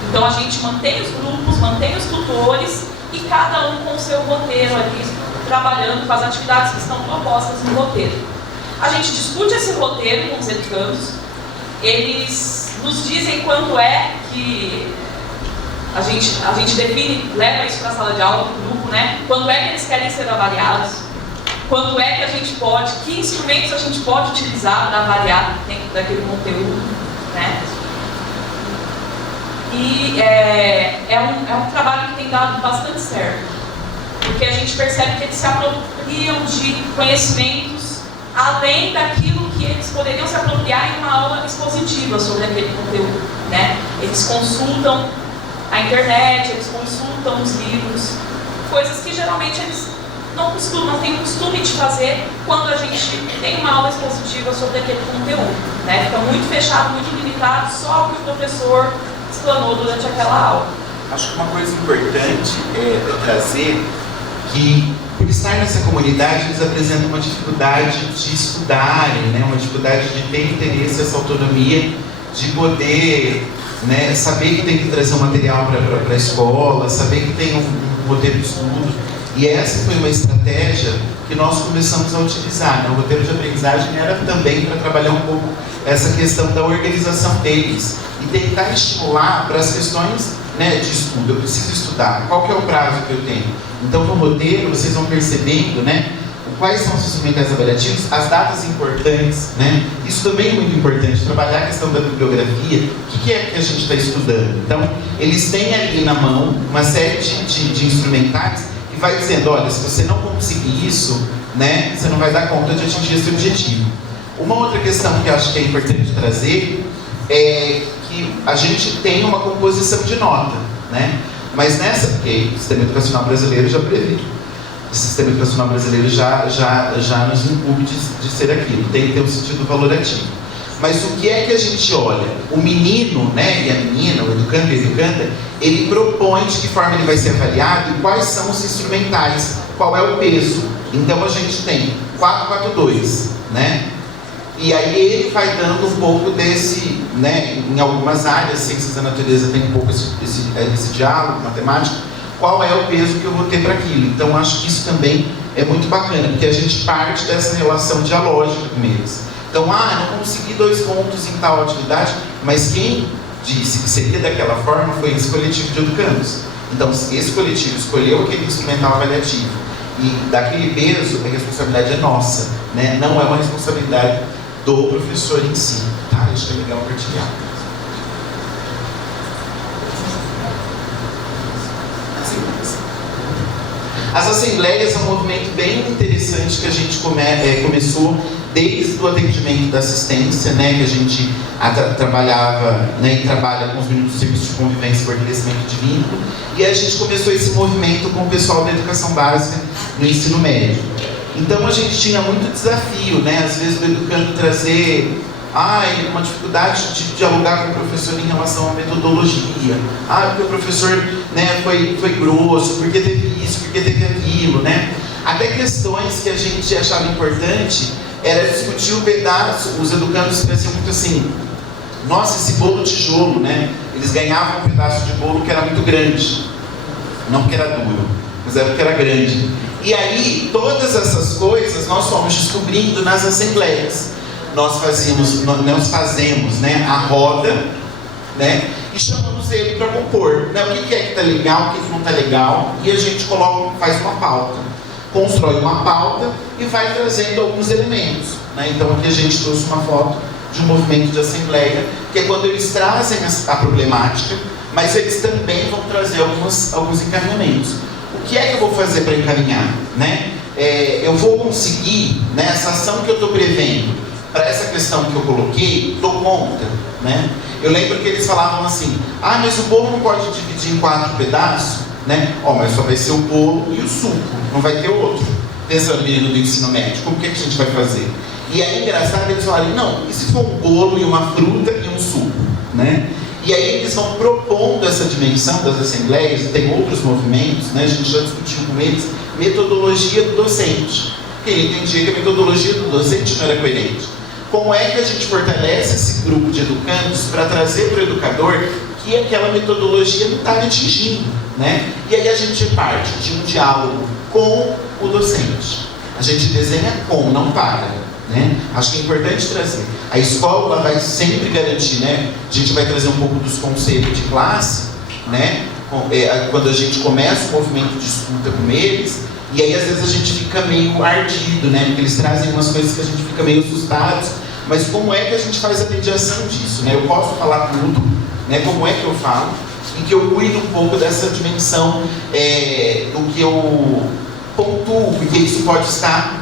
Então, a gente mantém os grupos, mantém os tutores, e cada um com o seu roteiro ali, trabalhando com as atividades que estão propostas no roteiro. A gente discute esse roteiro com os educandos, eles nos dizem quando é que a gente define, leva isso para a sala de aula, para o grupo, né? Quando é que eles querem ser avaliados, quando é que a gente pode, que instrumentos a gente pode utilizar para avaliar dentro daquele conteúdo, né? E é um trabalho que tem dado bastante certo, porque a gente percebe que eles se apropriam de conhecimentos além daquilo que eles poderiam se apropriar em uma aula expositiva sobre aquele conteúdo, né? Eles consultam a internet, eles consultam os livros, coisas que geralmente eles não têm o costume de fazer quando a gente tem uma aula expositiva sobre aquele conteúdo, né? Fica muito fechado, muito limitado só ao que o professor explanou durante aquela aula. Acho que uma coisa importante é trazer que, por estar nessa comunidade, eles apresentam uma dificuldade de estudarem, né? Uma dificuldade de ter interesse, essa autonomia de poder, né, saber que tem que trazer um material para a escola, saber que tem um roteiro de estudo. E essa foi uma estratégia que nós começamos a utilizar, né? O roteiro de aprendizagem era também para trabalhar um pouco essa questão da organização deles e tentar estimular para as questões, né, de estudo. Eu preciso estudar, qual que é o prazo que eu tenho? Então, no roteiro, vocês vão percebendo, né, quais são os instrumentos avaliativos, as datas importantes, né? Isso também é muito importante, trabalhar a questão da bibliografia, o que é que a gente está estudando. Então, eles têm ali na mão uma série de instrumentais que vai dizendo, olha, se você não conseguir isso, né, você não vai dar conta de atingir esse objetivo. Uma outra questão que eu acho que é importante trazer é que a gente tem uma composição de nota, né? Mas porque o sistema educacional brasileiro já prevê. O sistema educacional brasileiro já nos incumbe de ser aquilo, tem que ter um sentido valorativo. Mas o que é que a gente olha? O menino, né, e a menina, o educando e a educanda, ele propõe de que forma ele vai ser avaliado e quais são os instrumentais, qual é o peso. Então a gente tem 442, né? E aí ele vai dando um pouco desse, né, em algumas áreas, ciências da natureza tem um pouco esse diálogo, matemática, qual é o peso que eu vou ter para aquilo. Então acho que isso também é muito bacana, porque a gente parte dessa relação dialógica com eles. Então, não consegui 2 pontos em tal atividade, mas quem disse que seria daquela forma foi esse coletivo de educandos. Então, esse coletivo escolheu aquele instrumental avaliativo e daquele peso, a responsabilidade é nossa, né? Não é uma responsabilidade do professor em si, tá? Acho que é legal partilhar. As assembleias é um movimento bem interessante que a gente começou desde o atendimento da assistência, né, que a gente trabalhava, né, e trabalha com os meninos do serviço de convivência e fortalecimento de vínculo, e a gente começou esse movimento com o pessoal da educação básica no ensino médio. Então a gente tinha muito desafio, né, às vezes o educando trazer uma dificuldade de dialogar com o professor em relação à metodologia. Porque o professor, né, foi grosso, porque teve isso, porque teve aquilo, né? Até questões que a gente achava importante era discutir o pedaço. Os educandos pensavam muito assim, nossa, esse bolo tijolo, né? Eles ganhavam um pedaço de bolo que era muito grande. Não porque era duro, mas era porque era grande. E aí, todas essas coisas nós fomos descobrindo nas assembleias. Nós fazemos, né, a roda, né, e chamamos ele para compor, né, o que é que está legal, o que não está legal, e a gente faz uma pauta, constrói uma pauta e vai trazendo alguns elementos, né. Então aqui a gente trouxe uma foto de um movimento de assembleia, que é quando eles trazem a problemática, mas eles também vão trazer alguns encaminhamentos. O que é que eu vou fazer para encaminhar, né? Eu vou conseguir, né, essa ação que eu estou prevendo para essa questão que eu coloquei, dou conta, né? Eu lembro que eles falavam assim: ah, mas o bolo não pode dividir em 4 pedaços, né? Mas só vai ser o bolo e o suco, não vai ter outro. Pensando no menino do ensino médio, como que a gente vai fazer? E aí, engraçado, eles falaram: não, e se for um bolo e uma fruta e um suco, né? E aí eles vão propondo essa dimensão das assembleias, tem outros movimentos, né? A gente já discutiu com eles, metodologia do docente. Porque ele entendia que a metodologia do docente não era coerente. Como é que a gente fortalece esse grupo de educandos para trazer para o educador que aquela metodologia não está atingindo, né? E aí a gente parte de um diálogo com o docente. A gente desenha com, não para, né? Acho que é importante trazer. A escola vai sempre garantir, né? A gente vai trazer um pouco dos conselhos de classe, né? Quando a gente começa o movimento de escuta com eles, e aí às vezes a gente fica meio ardido, né? Porque eles trazem umas coisas que a gente fica meio assustados. Mas como é que a gente faz a mediação disso, né? Eu posso falar tudo, né? Como é que eu falo? E que eu cuido um pouco dessa dimensão do que eu pontuo, porque isso pode estar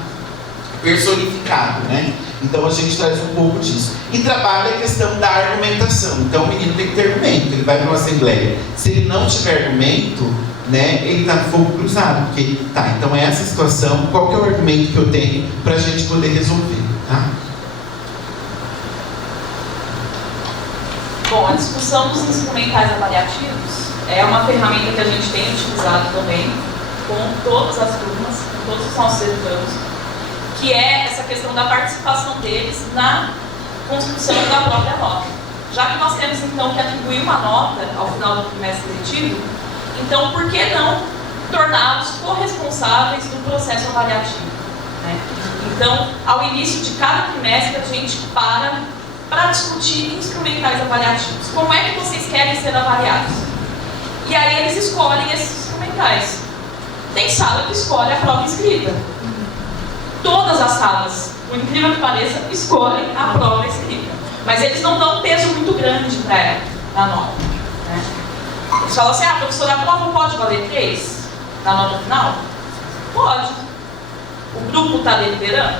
personificado, né? Então a gente traz um pouco disso. E trabalha a questão da argumentação. Então o menino tem que ter argumento, ele vai para uma assembleia. Se ele não tiver argumento, né, ele está no fogo cruzado, porque tá, então é essa situação, qual que é o argumento que eu tenho para a gente poder resolver, tá? Bom, a discussão dos instrumentais avaliativos é uma ferramenta que a gente tem utilizado também com todas as turmas, com todos os nossos educandos, que é essa questão da participação deles na construção da própria nota. Já que nós temos então que atribuir uma nota ao final do trimestre letivo, então por que não torná-los corresponsáveis do processo avaliativo, né? Então, ao início de cada trimestre, a gente para discutir instrumentais avaliativos. Como é que vocês querem ser avaliados? E aí eles escolhem esses instrumentais. Tem sala que escolhe a prova escrita. Todas as salas, por incrível que pareça, escolhem a prova escrita. Mas eles não dão um peso muito grande para ela, na nota, né? Eles falam assim: professora, a prova pode valer 3 na nota final? Pode. O grupo está deliberando?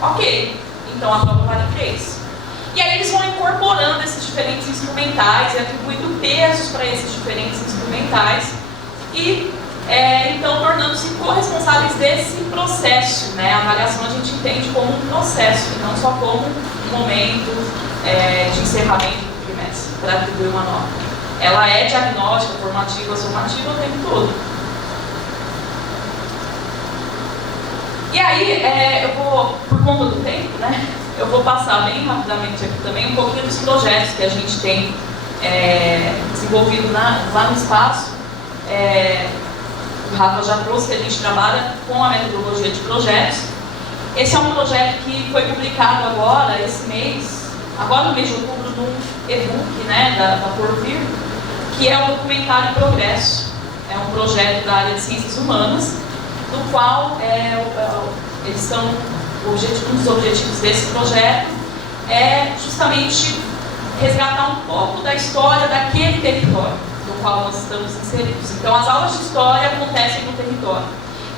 Ok. Então a prova vale 3. E aí eles vão incorporando esses diferentes instrumentais e atribuindo pesos para esses diferentes instrumentais e então tornando-se corresponsáveis desse processo, né? A avaliação a gente entende como um processo e não só como um momento de encerramento do trimestre para atribuir uma nota. Ela é diagnóstica, formativa, somativa o tempo todo. E aí, eu vou, por conta do tempo, né? Eu vou passar bem rapidamente aqui também um pouquinho dos projetos que a gente tem desenvolvido lá no espaço. O Rafa já trouxe que a gente trabalha com a metodologia de projetos. Esse é um projeto que foi publicado agora, esse mês, agora no mês de outubro, num e-book, né, da Porvir, que é o documentário Progresso. É um projeto da área de Ciências Humanas, no qual eles estão... Um dos objetivos desse projeto é justamente resgatar um pouco da história daquele território no qual nós estamos inseridos. Então, as aulas de história acontecem no território.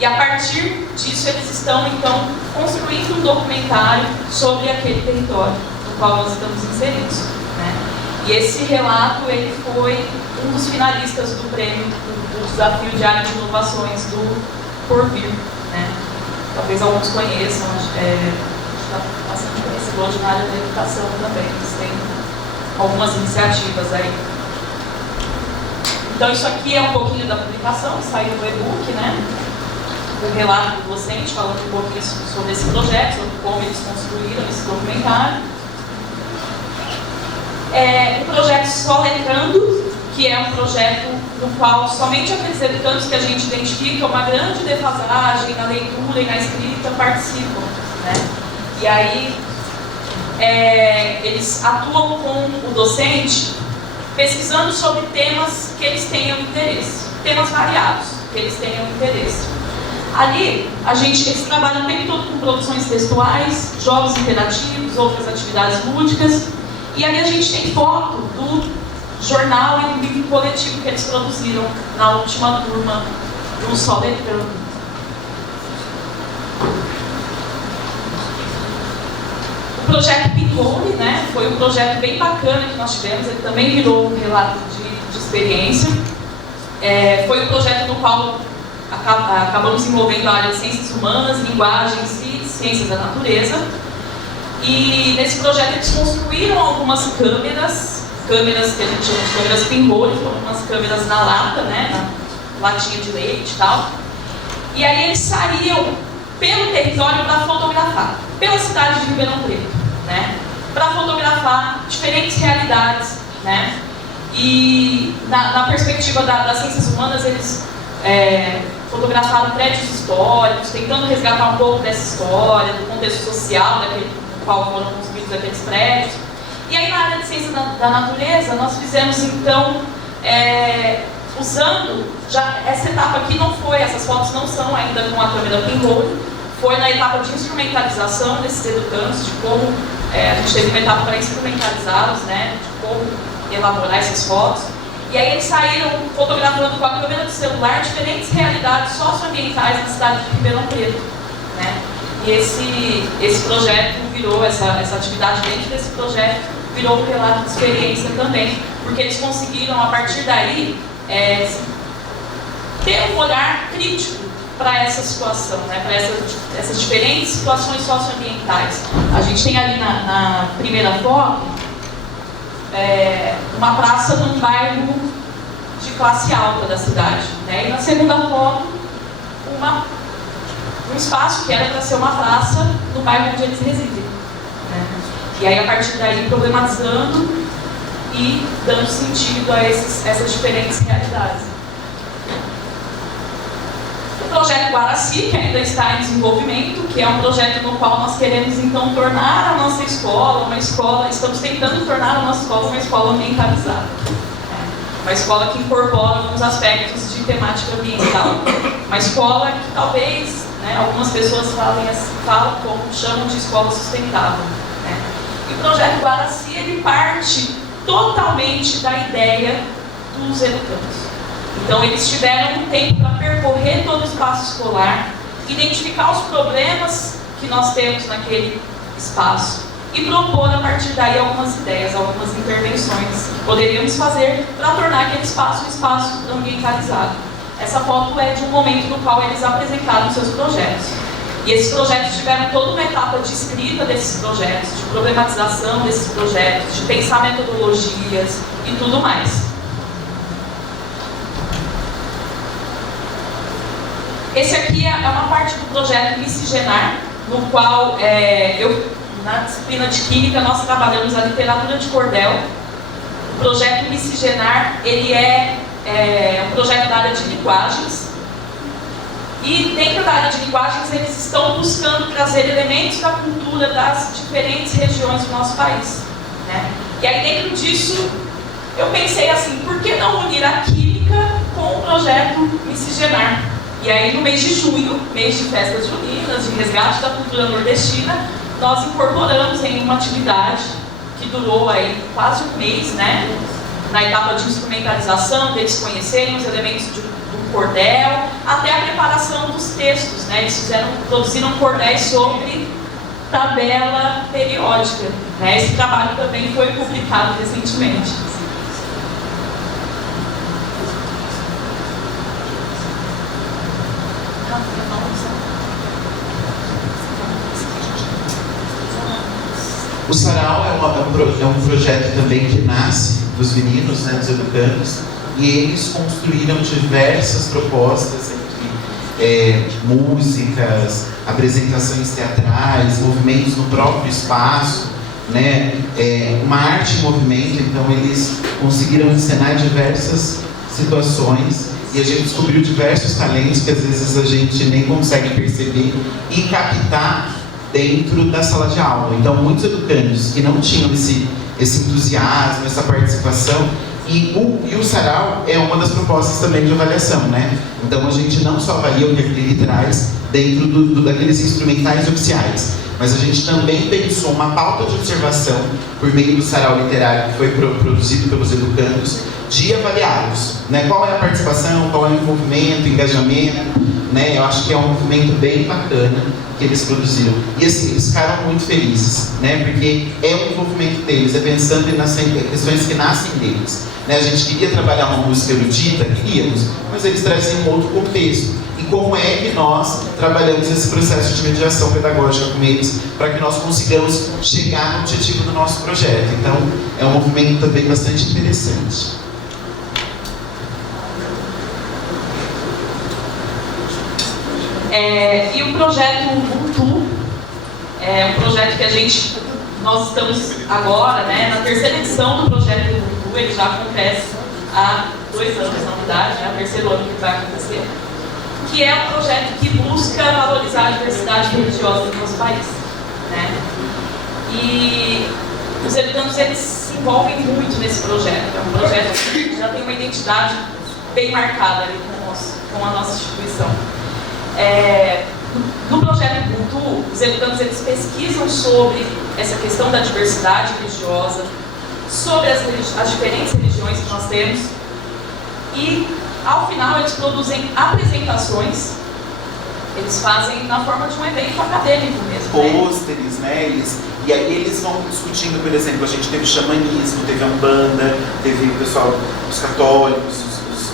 E a partir disso, eles estão, então, construindo um documentário sobre aquele território no qual nós estamos inseridos, né? E esse relato, ele foi um dos finalistas do prêmio do Desafio de Área de Inovações do Porvir, né? Talvez alguns conheçam, está bastante conhecido hoje na área da educação também, eles têm algumas iniciativas aí. Então isso aqui é um pouquinho da publicação, saiu do e-book, né? O relato do docente falando um pouquinho sobre esse projeto, sobre como eles construíram esse documentário. Um projeto Escola Educando, que é um projeto no qual somente aqueles educandos que a gente identifica uma grande defasagem na leitura e na escrita participam, né? E aí eles atuam com o docente pesquisando sobre temas que eles tenham interesse, temas variados que eles tenham interesse. Ali, eles trabalham o tempo todo com produções textuais, jogos interativos, outras atividades lúdicas, e ali a gente tem foto jornal e um livro coletivo que eles produziram na última turma do Soletrando. O projeto Pinhole, né, foi um projeto bem bacana que nós tivemos, ele também virou um relato de experiência. Foi um projeto no qual acabamos envolvendo a área de ciências humanas, linguagens e ciências da natureza. E nesse projeto eles construíram algumas câmeras que a gente chama de câmeras pinhole, foram umas câmeras na lata, né, na latinha de leite e tal. E aí eles saíam pelo território para fotografar, pela cidade de Ribeirão Preto, né, para fotografar diferentes realidades, né. E na perspectiva das ciências humanas, eles fotografaram prédios históricos, tentando resgatar um pouco dessa história, do contexto social no qual foram construídos aqueles prédios. E aí, na área de ciência da natureza, nós fizemos, então, usando, já essa etapa aqui não foi, essas fotos não são ainda com a câmera pinhole, foi na etapa de instrumentalização desses educandos, de como a gente teve uma etapa para instrumentalizá-los, né, de como elaborar essas fotos. E aí eles saíram fotografando com a câmera do celular diferentes realidades socioambientais na cidade de Ribeirão Preto, né? E esse projeto virou, essa atividade dentro desse projeto virou um relato de experiência também, porque eles conseguiram, a partir daí, ter um olhar crítico para essa situação, né? Para essas diferentes situações socioambientais. A gente tem ali na primeira foto uma praça num bairro de classe alta da cidade, né? E na segunda foto, um espaço que era para ser uma praça no bairro onde eles residem, né? E aí, a partir daí, problematizando e dando sentido a essas diferentes realidades. O projeto Guaraci, que ainda está em desenvolvimento, que é um projeto no qual nós queremos, então, tornar a nossa escola uma escola, estamos tentando tornar a nossa escola uma escola ambientalizada. Uma escola que incorpora alguns aspectos de temática ambiental. Uma escola que talvez, né, algumas pessoas chamam de escola sustentável, né? E o projeto Guaraci, ele parte totalmente da ideia dos educandos. Então, eles tiveram um tempo para percorrer todo o espaço escolar, identificar os problemas que nós temos naquele espaço e propor, a partir daí, algumas ideias, algumas intervenções que poderíamos fazer para tornar aquele espaço um espaço ambientalizado. Essa foto é de um momento no qual eles apresentaram seus projetos. E esses projetos tiveram toda uma etapa de escrita desses projetos, de problematização desses projetos, de pensar metodologias e tudo mais. Esse aqui é uma parte do projeto Miscigenar, no qual na disciplina de Química nós trabalhamos a literatura de cordel. O projeto Miscigenar, ele é um projeto da área de linguagens. E dentro da área de linguagens eles estão buscando trazer elementos da cultura das diferentes regiões do nosso país, né? E aí dentro disso eu pensei assim, por que não unir a Química com o projeto Miscigenar? E aí, no mês de junho, mês de festas juninas, de resgate da cultura nordestina, nós incorporamos em uma atividade que durou aí quase um mês, né? Na etapa de instrumentalização, deles conhecerem os elementos do cordel, até a preparação dos textos, né? Eles produziram cordéis sobre tabela periódica, né? Esse trabalho também foi publicado recentemente. O Sarau é um projeto também que nasce dos meninos, né, dos educandos, e eles construíram diversas propostas entre músicas, apresentações teatrais, movimentos no próprio espaço, né, uma arte em movimento. Então eles conseguiram encenar diversas situações e a gente descobriu diversos talentos que às vezes a gente nem consegue perceber e captar dentro da sala de aula. Então, muitos educandos que não tinham esse entusiasmo, essa participação, e o Sarau é uma das propostas também de avaliação, né? Então, a gente não só avalia o que ele traz dentro daqueles instrumentais oficiais, mas a gente também pensou uma pauta de observação por meio do sarau literário que foi produzido pelos educandos, de avaliá-los, né? Qual é a participação, qual é o envolvimento, engajamento, né? Eu acho que é um movimento bem bacana que eles produziram. E assim, eles ficaram muito felizes, né? Porque é o envolvimento deles, é pensando em questões que nascem deles. Né? A gente queria trabalhar uma música erudita, queríamos, mas eles trazem um outro contexto. E como é que nós trabalhamos esse processo de mediação pedagógica com eles para que nós consigamos chegar no objetivo do nosso projeto. Então, é um movimento também bastante interessante. E o projeto Ubuntu é um projeto que nós estamos agora, né, na terceira edição do projeto Ubuntu. Ele já acontece há 2 anos, na verdade, é o terceiro ano que vai acontecer, que é um projeto que busca valorizar a diversidade religiosa do nosso país, né? E os educandos, eles se envolvem muito nesse projeto. É um projeto que já tem uma identidade bem marcada ali com a nossa instituição. No projeto Ubuntu, os educandos, eles pesquisam sobre essa questão da diversidade religiosa, sobre as diferentes religiões que nós temos, e ao final eles produzem apresentações. Eles fazem na forma de um evento acadêmico mesmo, pôsteres, né? E aí eles vão discutindo, por exemplo, a gente teve xamanismo, teve a Umbanda, teve o pessoal, os católicos,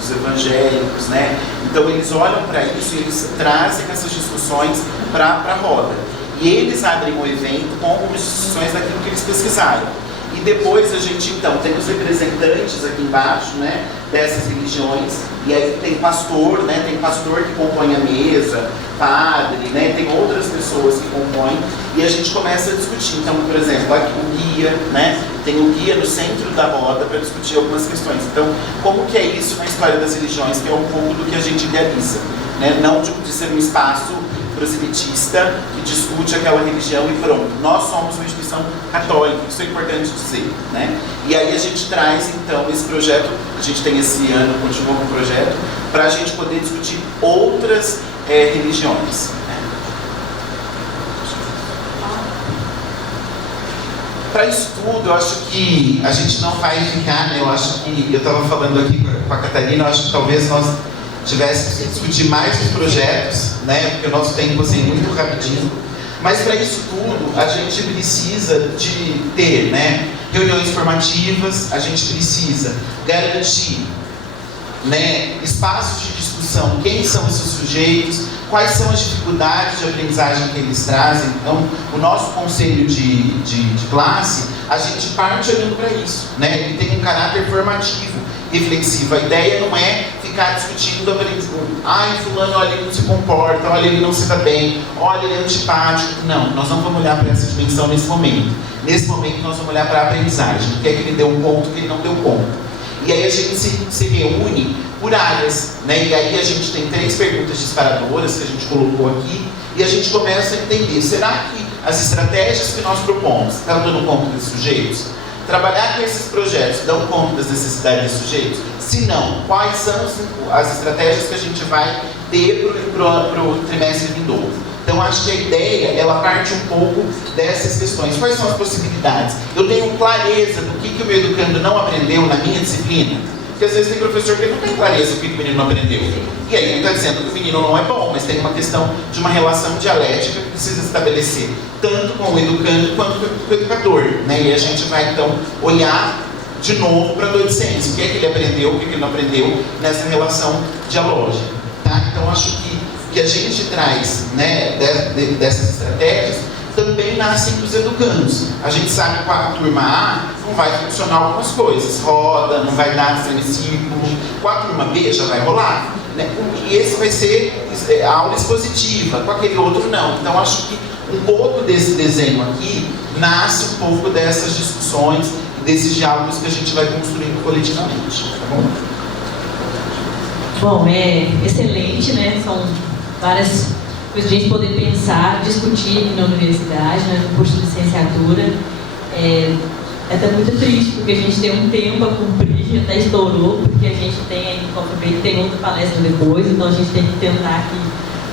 os evangélicos, né? Então eles olham para isso e eles trazem essas discussões para a roda. E eles abrem o evento com algumas discussões daquilo que eles pesquisaram. E depois a gente, então, tem os representantes aqui embaixo, né, dessas religiões, e aí tem pastor, né, tem pastor que compõe a mesa, padre, né, tem outras pessoas que compõem, e a gente começa a discutir. Então, por exemplo, aqui o guia, né, tem o guia no centro da roda para discutir algumas questões. Então, como que é isso na história das religiões, que é um pouco do que a gente idealiza, né, não de ser um espaço proselitista que discute aquela religião e pronto. Nós somos uma instituição católica, isso é importante dizer, né? E aí a gente traz então esse projeto, a gente tem esse ano, continua com o projeto, para a gente poder discutir outras religiões. Né? Para isso tudo, eu acho que a gente não vai ficar, né? Eu acho que, eu estava falando aqui com a Catarina, eu acho que talvez nós tivesse que discutir mais os projetos, né? Porque o nosso tempo assim, é muito rapidinho. Mas para isso tudo, a gente precisa de ter, né, reuniões formativas, a gente precisa garantir, né, espaços de discussão, quem são esses sujeitos, quais são as dificuldades de aprendizagem que eles trazem. Então, o nosso conselho de classe, a gente parte olhando para isso, né? Ele tem um caráter formativo, reflexivo. A ideia não é ficar discutindo, ai, fulano, olha, ele não se comporta, olha, ele não se dá bem, olha, ele é antipático. Não, nós não vamos olhar para essa dimensão nesse momento. Nesse momento, nós vamos olhar para a aprendizagem, o que é que ele deu um ponto, o que ele não deu ponto. E aí a gente se reúne por áreas, né? E aí a gente tem 3 perguntas disparadoras que a gente colocou aqui, e a gente começa a entender, será que as estratégias que nós propomos estão dando conta desses sujeitos? Trabalhar com esses projetos dão conta das necessidades dos sujeitos? Se não, quais são as estratégias que a gente vai ter para o trimestre vindouro? Então, acho que a ideia, ela parte um pouco dessas questões. Quais são as possibilidades? Eu tenho clareza do que o meu educando não aprendeu na minha disciplina? Porque às vezes tem professor que não tem clareza do que o menino não aprendeu. E aí ele está dizendo que o menino não é bom, mas tem uma questão de uma relação dialética que precisa estabelecer, tanto com o educando quanto com o educador, né? E a gente vai, então, olhar de novo para a docência, o que é que ele aprendeu, o que é que ele não aprendeu nessa relação dialógica. Tá? Então, acho que a gente traz, né, dessas estratégias também nascem dos educandos. A gente sabe que com a turma A não vai funcionar algumas coisas, roda, não vai dar semicírculo, com a turma B já vai rolar, né? E esse vai ser a aula expositiva, com aquele outro não. Então acho que um pouco desse desenho aqui nasce um pouco dessas discussões, desses diálogos que a gente vai construindo coletivamente, tá bom? Bom, é excelente, né? São várias coisas a gente poder pensar, discutir na universidade, né, no curso de licenciatura. É até muito triste, porque a gente tem um tempo a cumprir, até estourou, porque a gente tem aí, como eu falei, tem outra palestra depois, então a gente tem que tentar aqui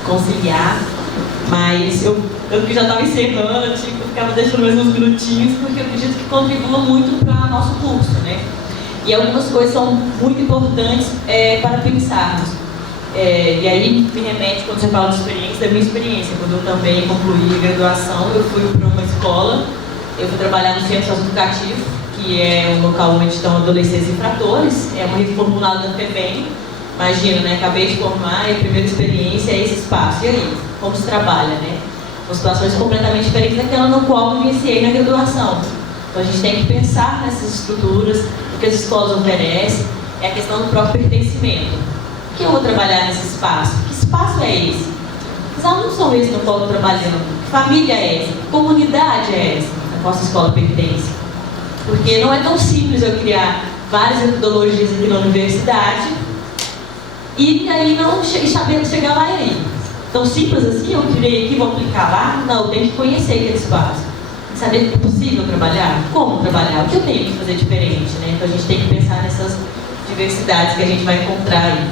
conciliar. Mas eu que já estava encerrando, eu ficava deixando mais uns minutinhos, porque eu acredito que contribua muito para o nosso curso, né? E algumas coisas são muito importantes para pensarmos. E aí me remete, quando você fala de experiência, da minha experiência. Quando eu também concluí a graduação, eu fui para uma escola, eu fui trabalhar no Centro Educativo, que é um local onde estão adolescentes infratores, é uma reformulada da FEBEM. Imagina, né? Acabei de formar e a primeira experiência é esse espaço. E aí, como se trabalha, né? Com situações completamente diferentes daquela no qual eu vivenciei na graduação. Então a gente tem que pensar nessas estruturas, o que as escolas oferecem, é a questão do próprio pertencimento. O que eu vou trabalhar nesse espaço? Que espaço é esse? Os alunos são esses no qual eu estou trabalhando? Que família é essa? Que comunidade é essa na qual essa escola pertence? Porque não é tão simples eu criar várias metodologias aqui na universidade e aí não sabendo chegar lá e aí. Tão simples assim, eu criei aqui, vou aplicar lá? Não, eu tenho que conhecer aquele espaço. Saber que é possível trabalhar? Como trabalhar? O que eu tenho que fazer diferente, né? Então a gente tem que pensar nessas diversidades que a gente vai encontrar aí.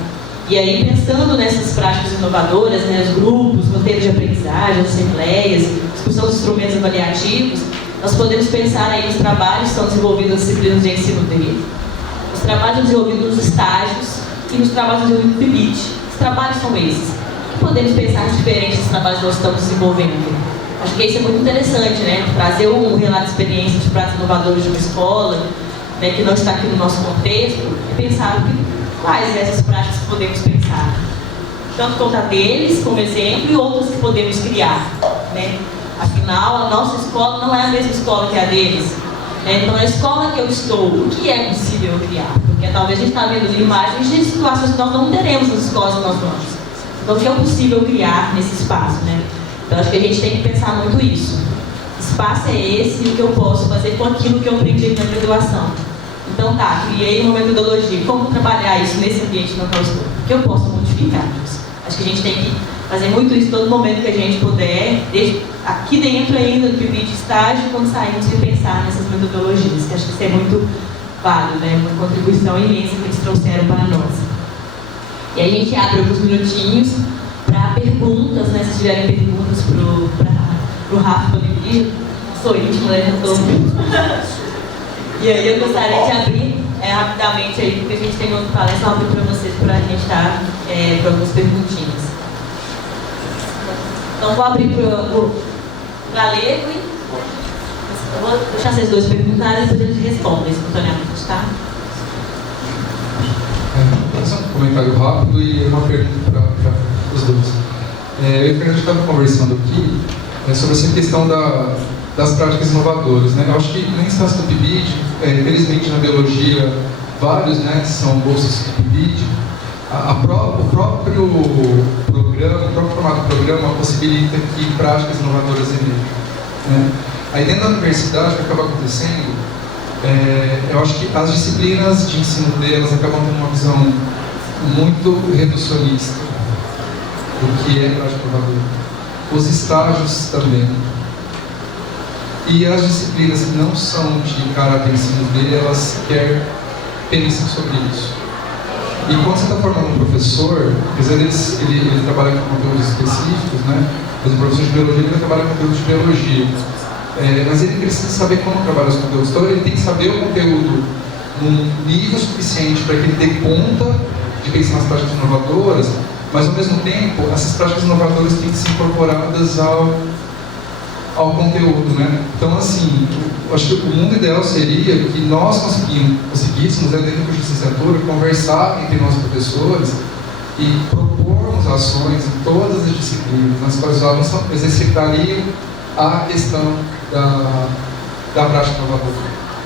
E aí, pensando nessas práticas inovadoras, né, os grupos, roteiros de aprendizagem, assembleias, discussão dos instrumentos avaliativos, nós podemos pensar aí nos trabalhos que estão desenvolvidos nas disciplinas de ensino dele, os trabalhos desenvolvidos nos estágios e nos trabalhos desenvolvidos no PIBIT. Os trabalhos são esses. Podemos pensar em diferentes trabalhos que nós estamos desenvolvendo. Acho que isso é muito interessante, né? Trazer um relato de experiência de práticas inovadoras de uma escola, né, que não está aqui no nosso contexto, e pensar quais essas práticas que podemos pensar. Tanto contar deles como exemplo e outras que podemos criar, né? Afinal, a nossa escola não é a mesma escola que a deles. Né? Então, a escola que eu estou, o que é possível criar? Porque talvez a gente está vendo imagens de situações que nós não teremos nas escolas que nós vamos. Então, o que é possível criar nesse espaço, né? Então, acho que a gente tem que pensar muito isso. Que espaço é esse e o que eu posso fazer com aquilo que eu aprendi na graduação? Então, tá, criei uma metodologia. Como trabalhar isso nesse ambiente no qual eu estou? O que eu posso modificar isso? Acho que a gente tem que fazer muito isso todo momento que a gente puder, aqui dentro ainda do PIBIT de estágio, quando sairmos de pensar nessas metodologias, que acho que isso é muito válido, né? Uma contribuição imensa que eles trouxeram para nós. E aí a gente abre alguns minutinhos para perguntas, né? Se tiverem perguntas para o Rafa Oliveira, sou íntima, né? E aí eu gostaria de abrir rapidamente aí, porque a gente tem outra palestra, eu abro para vocês para a gente estar para algumas perguntinhas. Então vou abrir para o Galego e eu vou deixar vocês dois perguntarem e depois a gente responde espontaneamente, tá? Só um comentário rápido e uma pergunta para os dois. Eu e o Fernando estava conversando aqui sobre essa questão das práticas inovadoras. Né? Eu acho que na instância do PIBIT, felizmente na biologia, vários, né, são bolsas do PIBIT. O próprio programa, o próprio formato do programa possibilita que práticas inovadoras emerjam. Né? Aí dentro da universidade, o que acaba acontecendo, eu acho que as disciplinas de ensino delas acabam tendo uma visão muito reducionista do que é prática inovadora. Os estágios também. E as disciplinas que não são de caráter ensino dele, elas sequer pensam sobre isso. E quando você está formando um professor, apesar dele ele trabalha com conteúdos específicos, né? Por exemplo, o professor de biologia ele vai trabalhar com conteúdos de biologia. Mas ele precisa saber como trabalhar os conteúdos. Então ele tem que saber o conteúdo num nível suficiente para que ele dê conta de pensar nas práticas inovadoras, mas ao mesmo tempo essas práticas inovadoras têm que ser incorporadas ao conteúdo, né? Então assim, eu acho que o mundo ideal seria que nós conseguíssemos dentro da licenciatura conversar entre nós professores e propormos ações em todas as disciplinas nas quais os alunos exercitariam a questão da prática inovadora,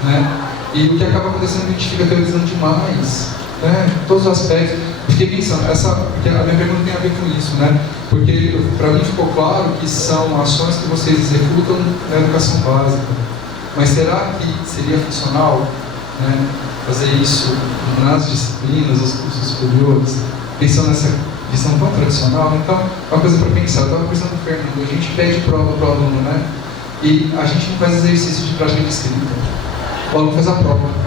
né? E o que acaba acontecendo é que a gente fica teorizando demais, né? Todos os aspectos. Fiquei pensando, porque a minha pergunta tem a ver com isso, né? Porque para mim ficou claro que são ações que vocês executam na educação básica. Mas será que seria funcional, né, fazer isso nas disciplinas, nos cursos superiores, pensando nessa visão tão tradicional? Então, uma coisa para pensar, eu estava pensando no Fernando, a gente pede prova para o aluno, né? E a gente não faz exercício de prática de escrita. O aluno faz a prova.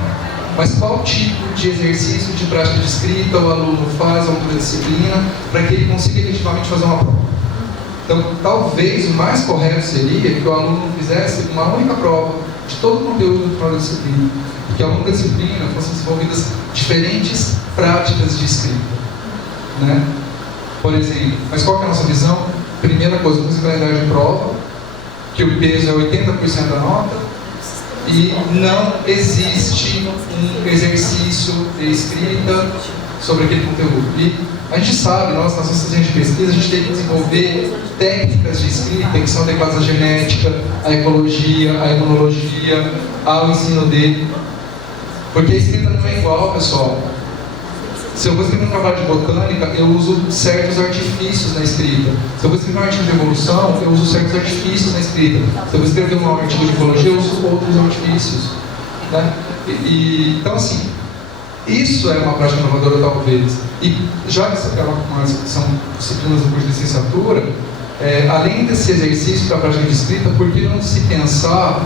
Mas qual tipo de exercício de prática de escrita o aluno faz ao longo da disciplina para que ele consiga efetivamente fazer uma prova? Então, talvez o mais correto seria que o aluno fizesse uma única prova de todo o conteúdo do final da disciplina, que ao longo da disciplina fossem desenvolvidas diferentes práticas de escrita, né? Por exemplo, mas qual que é a nossa visão? Primeira coisa, musicalidade de prova, que o peso é 80% da nota, e não existe um exercício de escrita sobre aquele conteúdo. E a gente sabe, nós, nas nossas linhas de pesquisa, a gente tem que desenvolver técnicas de escrita que são adequadas à genética, à ecologia, à imunologia, ao ensino dele. Porque a escrita não é igual, pessoal. Se eu vou escrever um trabalho de botânica, eu uso certos artifícios na escrita. Se eu vou escrever um artigo de evolução, eu uso certos artifícios na escrita. Se eu vou escrever um artigo de ecologia, eu uso outros artifícios, né? Então, assim, isso é uma prática inovadora, talvez. E já que são disciplinas do curso de licenciatura, além desse exercício da prática de escrita, por que não se pensar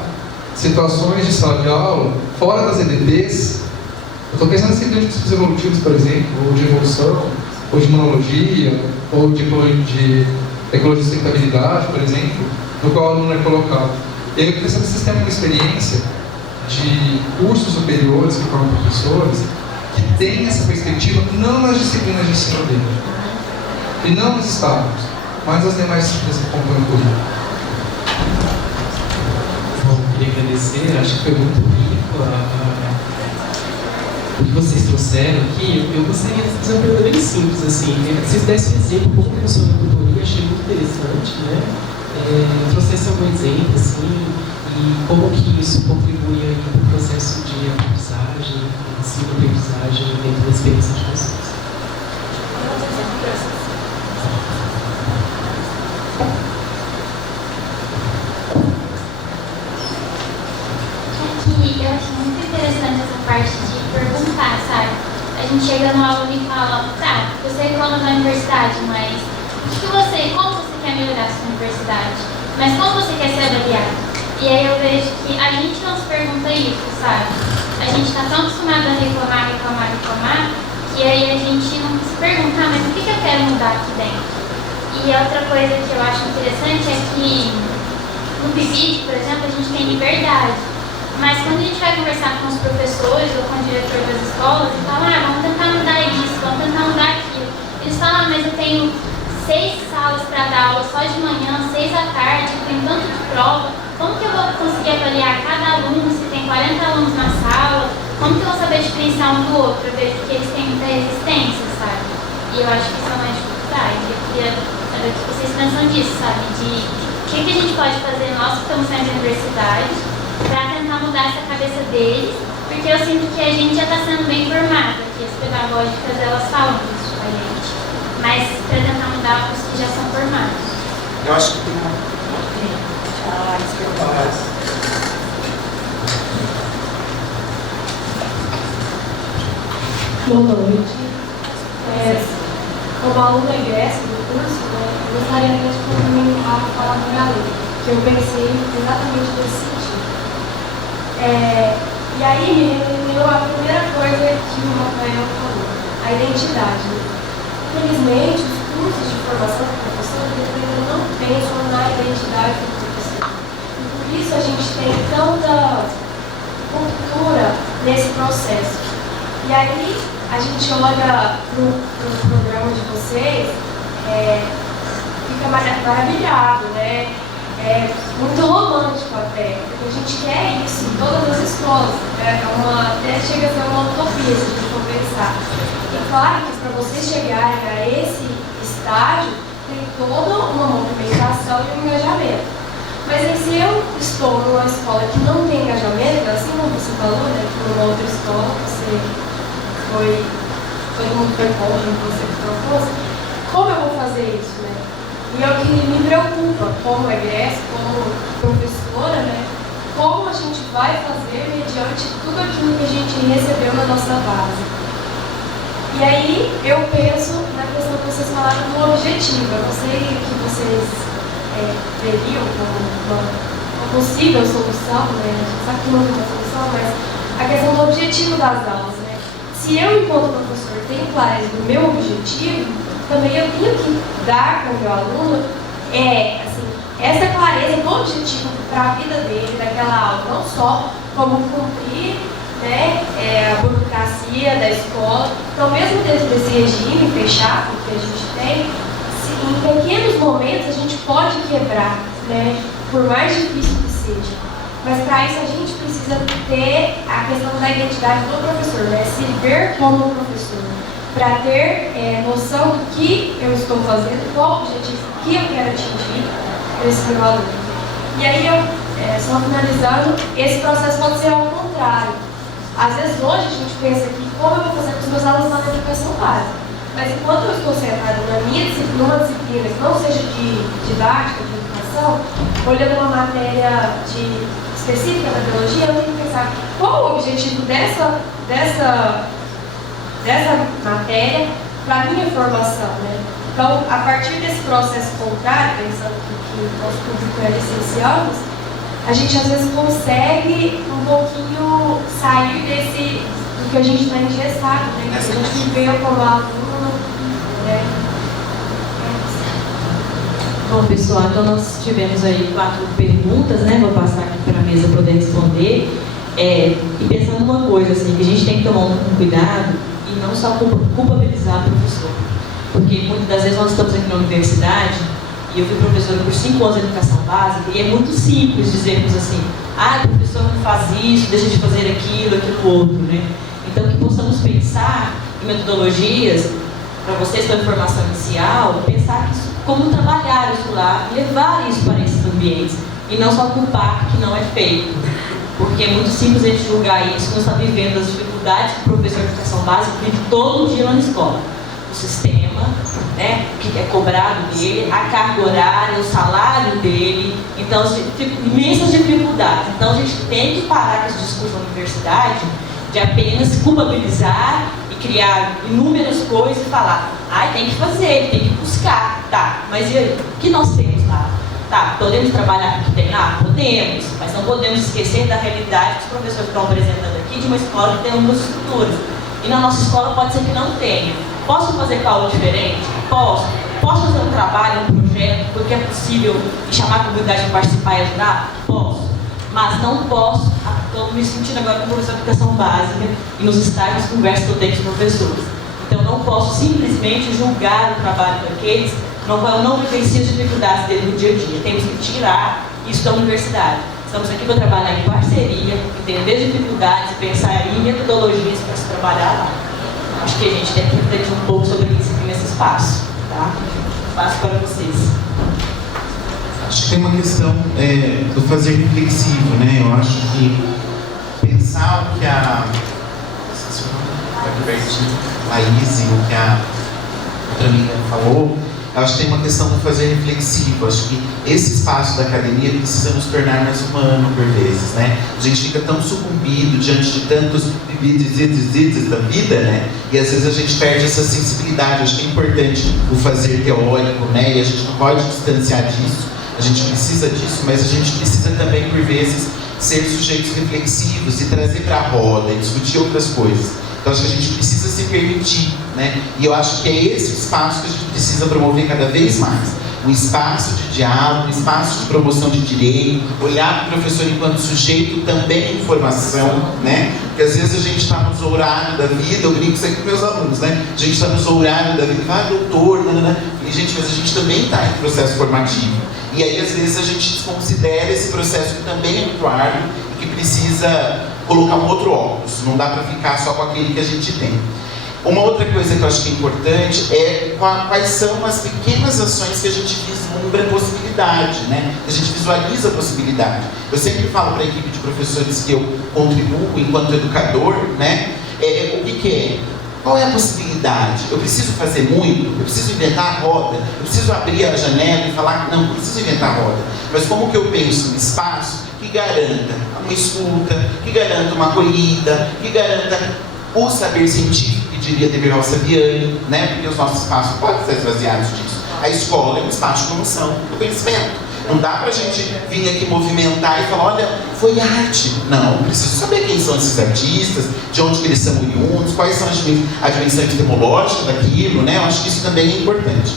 situações de sala de aula, fora das EDPs? Eu estou pensando em princípios evolutivos, por exemplo, ou de evolução, ou de imunologia, ou de ecologia de sustentabilidade, por exemplo, no qual o aluno é colocado. Eu queria saber se vocês têm uma experiência de cursos superiores que formam professores que têm essa perspectiva, não nas disciplinas de ensino dele, e não nos estágios, mas as demais disciplinas que compõem o currículo. Bom, queria agradecer, acho que foi muito rico o que vocês trouxeram aqui. Eu gostaria de fazer uma pergunta bem simples, assim, se vocês dessem um exemplo, como funciona a tutoria, achei muito interessante, né? Trouxesse algum exemplo, assim, e como que isso contribui aí para o processo de aprendizagem, ensino-aprendizagem dentro da experiência de vocês. Eu acho muito interessante essa parte de perguntar, sabe? A gente chega no aluno e fala, tá, você quando na universidade, mas como você quer melhorar a sua universidade? Mas como você quer ser avaliado? E aí eu vejo que a gente não se pergunta isso, sabe? A gente está tão acostumado a reclamar, que aí a gente não se pergunta, mas o que eu quero mudar aqui dentro? E outra coisa que eu acho interessante é que no PIBID, por exemplo, a gente tem liberdade. Mas quando a gente vai conversar com os professores ou com o diretor das escolas e fala, vamos tentar mudar isso, vamos tentar mudar aquilo. Eles falam, mas eu tenho 6 salas para dar aula só de manhã, 6 à tarde, eu tenho tanto de prova. Como que eu vou conseguir avaliar cada aluno se tem 40 alunos na sala? Como que eu vou saber diferenciar um do outro? Eu vejo que eles têm muita resistência, sabe? E eu acho que isso é uma dificuldade. Eu queria saber o que vocês pensam disso, sabe? De o que a gente pode fazer, nós que estamos saindo da universidade, para tentar mudar essa cabeça deles, porque eu sinto que a gente já está sendo bem formado, que as pedagógicas elas falam isso com a gente, mas para tentar mudar os que já são formados. Eu acho que tem uma... Boa noite. Como aluna egresso do curso, eu gostaria de complementar a fala da Galinha, que eu pensei exatamente nesse sentido. E aí me remeteu a primeira coisa que o Rafael falou, a identidade. Infelizmente, os cursos de formação de professor ainda não pensam na identidade do professor. E por isso a gente tem tanta cultura nesse processo. E aí a gente olha para o programa de vocês, fica maravilhado, né? Muito romântico até, porque a gente quer isso em todas as escolas, né? Até chega a ser uma utopia se a gente for pensar. E claro que para vocês chegarem a esse estágio, tem toda uma movimentação e um engajamento. Mas aí, se eu estou numa escola que não tem engajamento, assim como você falou, né, que numa outra escola todo mundo foi contra você que propôs, como eu vou fazer isso, né? E é o que me preocupa, como egresso, como professora, né? Como a gente vai fazer mediante tudo aquilo que a gente recebeu na nossa base. E aí eu penso na questão que vocês falaram do objetivo. Eu não sei o que vocês veriam como uma possível solução, né? A gente sabe que não é uma solução, mas a questão do objetivo das aulas, né? Se eu, enquanto professor, tenho clareza do meu objetivo, também eu tenho que dar para o meu aluno assim, essa clareza do objetivo para a vida dele, daquela aula, não só como cumprir, né, a burocracia da escola. Então, mesmo dentro desse regime fechado que a gente tem, em pequenos momentos a gente pode quebrar, né, por mais difícil que seja. Mas para isso a gente precisa ter a questão da identidade do professor, né, se ver como professor, para ter noção do que eu estou fazendo, qual o objetivo que eu quero atingir nesse meu aluno. E aí, só finalizando, esse processo pode ser ao contrário. Às vezes hoje a gente pensa que como eu vou fazer com os meus alunos lá na educação básica, mas enquanto eu estou sentada numa disciplina que não seja de didática, de educação, olhando uma matéria específica da biologia, eu tenho que pensar qual o objetivo dessa matéria para a minha formação, né? Então, a partir desse processo contrário, pensando que o nosso público é licenciados, a gente às vezes consegue um pouquinho sair do que a gente está engessado, né? Que a gente viveu como aluno, né? Bom, pessoal, então nós tivemos aí 4 perguntas, né? Vou passar aqui para a mesa para poder responder. E pensando uma coisa, assim, que a gente tem que tomar um cuidado e não só culpabilizar o professor. Porque muitas das vezes nós estamos aqui na universidade e eu fui professora por 5 anos de educação básica e é muito simples dizermos assim, o professor não faz isso, deixa de fazer aquilo outro, né? Então que possamos pensar em metodologias, para vocês que estão em formação inicial, pensar que como trabalhar isso lá, levar isso para esses ambientes e não só culpar que não é feito. Porque é muito simples a gente julgar isso quando está vivendo as dificuldades que o professor de educação básica vive todo dia lá na escola. O sistema, né, que é cobrado dele, a carga horária, o salário dele, então imensas dificuldades. Então a gente tem que parar com esse discurso na universidade de apenas culpabilizar e criar inúmeras coisas e falar, tem que fazer, tem que buscar, tá, mas e aí? O que nós temos lá? Tá, podemos trabalhar com o que tem lá? Podemos, mas não podemos esquecer da realidade que os professores estão apresentando aqui de uma escola que tem algumas estruturas. E na nossa escola pode ser que não tenha. Posso fazer aula diferente? Posso. Posso fazer um trabalho, um projeto, porque é possível e chamar a comunidade para participar e ajudar? Posso. Mas não posso, estou me sentindo agora como professor de educação básica e nos estágios de conversa que eu tenho com os professores. Então não posso simplesmente julgar o trabalho daqueles no qual eu não vivencio as dificuldades dele no dia a dia. Temos que tirar isso da universidade. Estamos aqui para trabalhar em parceria, entender as dificuldades, pensar em metodologias para se trabalhar lá. Acho que a gente tem que refletir um pouco sobre isso aqui nesse espaço. Tá? Passo para vocês. Acho que tem uma questão do fazer reflexivo, né? Eu acho que pensar o que a Laís e o que a outra amiga falou, eu acho que tem uma questão do fazer reflexivo. Acho que esse espaço da academia precisa nos tornar mais humano por vezes, né? A gente fica tão sucumbido diante de tantos bibidizidizides da vida, né? E às vezes a gente perde essa sensibilidade. Acho que é importante o fazer teórico, né? E a gente não pode distanciar disso. A gente precisa disso, mas a gente precisa também, por vezes, ser sujeitos reflexivos e trazer para a roda e discutir outras coisas. Então, acho que a gente precisa se permitir, né? E eu acho que é esse espaço que a gente precisa promover cada vez mais. Um espaço de diálogo, um espaço de promoção de direito, olhar para o professor enquanto sujeito também em formação, né? Porque às vezes a gente está no zourado da vida, eu brinco isso aqui com meus alunos, né? A gente está no zourado da vida, doutor, nanana. E, gente, mas a gente também está em processo formativo. E aí, às vezes, a gente desconsidera esse processo que também é muito árduo e que precisa colocar um outro óculos. Não dá para ficar só com aquele que a gente tem. Uma outra coisa que eu acho que é importante é quais são as pequenas ações que a gente vislumbra a possibilidade, né? A gente visualiza a possibilidade. Eu sempre falo para a equipe de professores que eu contribuo enquanto educador, né? O que é? Qual é a possibilidade? Eu preciso fazer muito? Eu preciso inventar a roda? Eu preciso abrir a janela e falar que não preciso inventar a roda. Mas como que eu penso um espaço que garanta uma escuta, que garanta uma acolhida, que garanta o saber científico, que diria Devereux Saviani, né? Porque os nossos espaços podem ser esvaziados disso. A escola é um espaço de promoção do conhecimento. Não dá pra gente vir aqui movimentar e falar, olha, foi arte. Não, preciso saber quem são esses artistas, de onde que eles são oriundos, quais são a dimensão epistemológica daquilo, né? Eu acho que isso também é importante.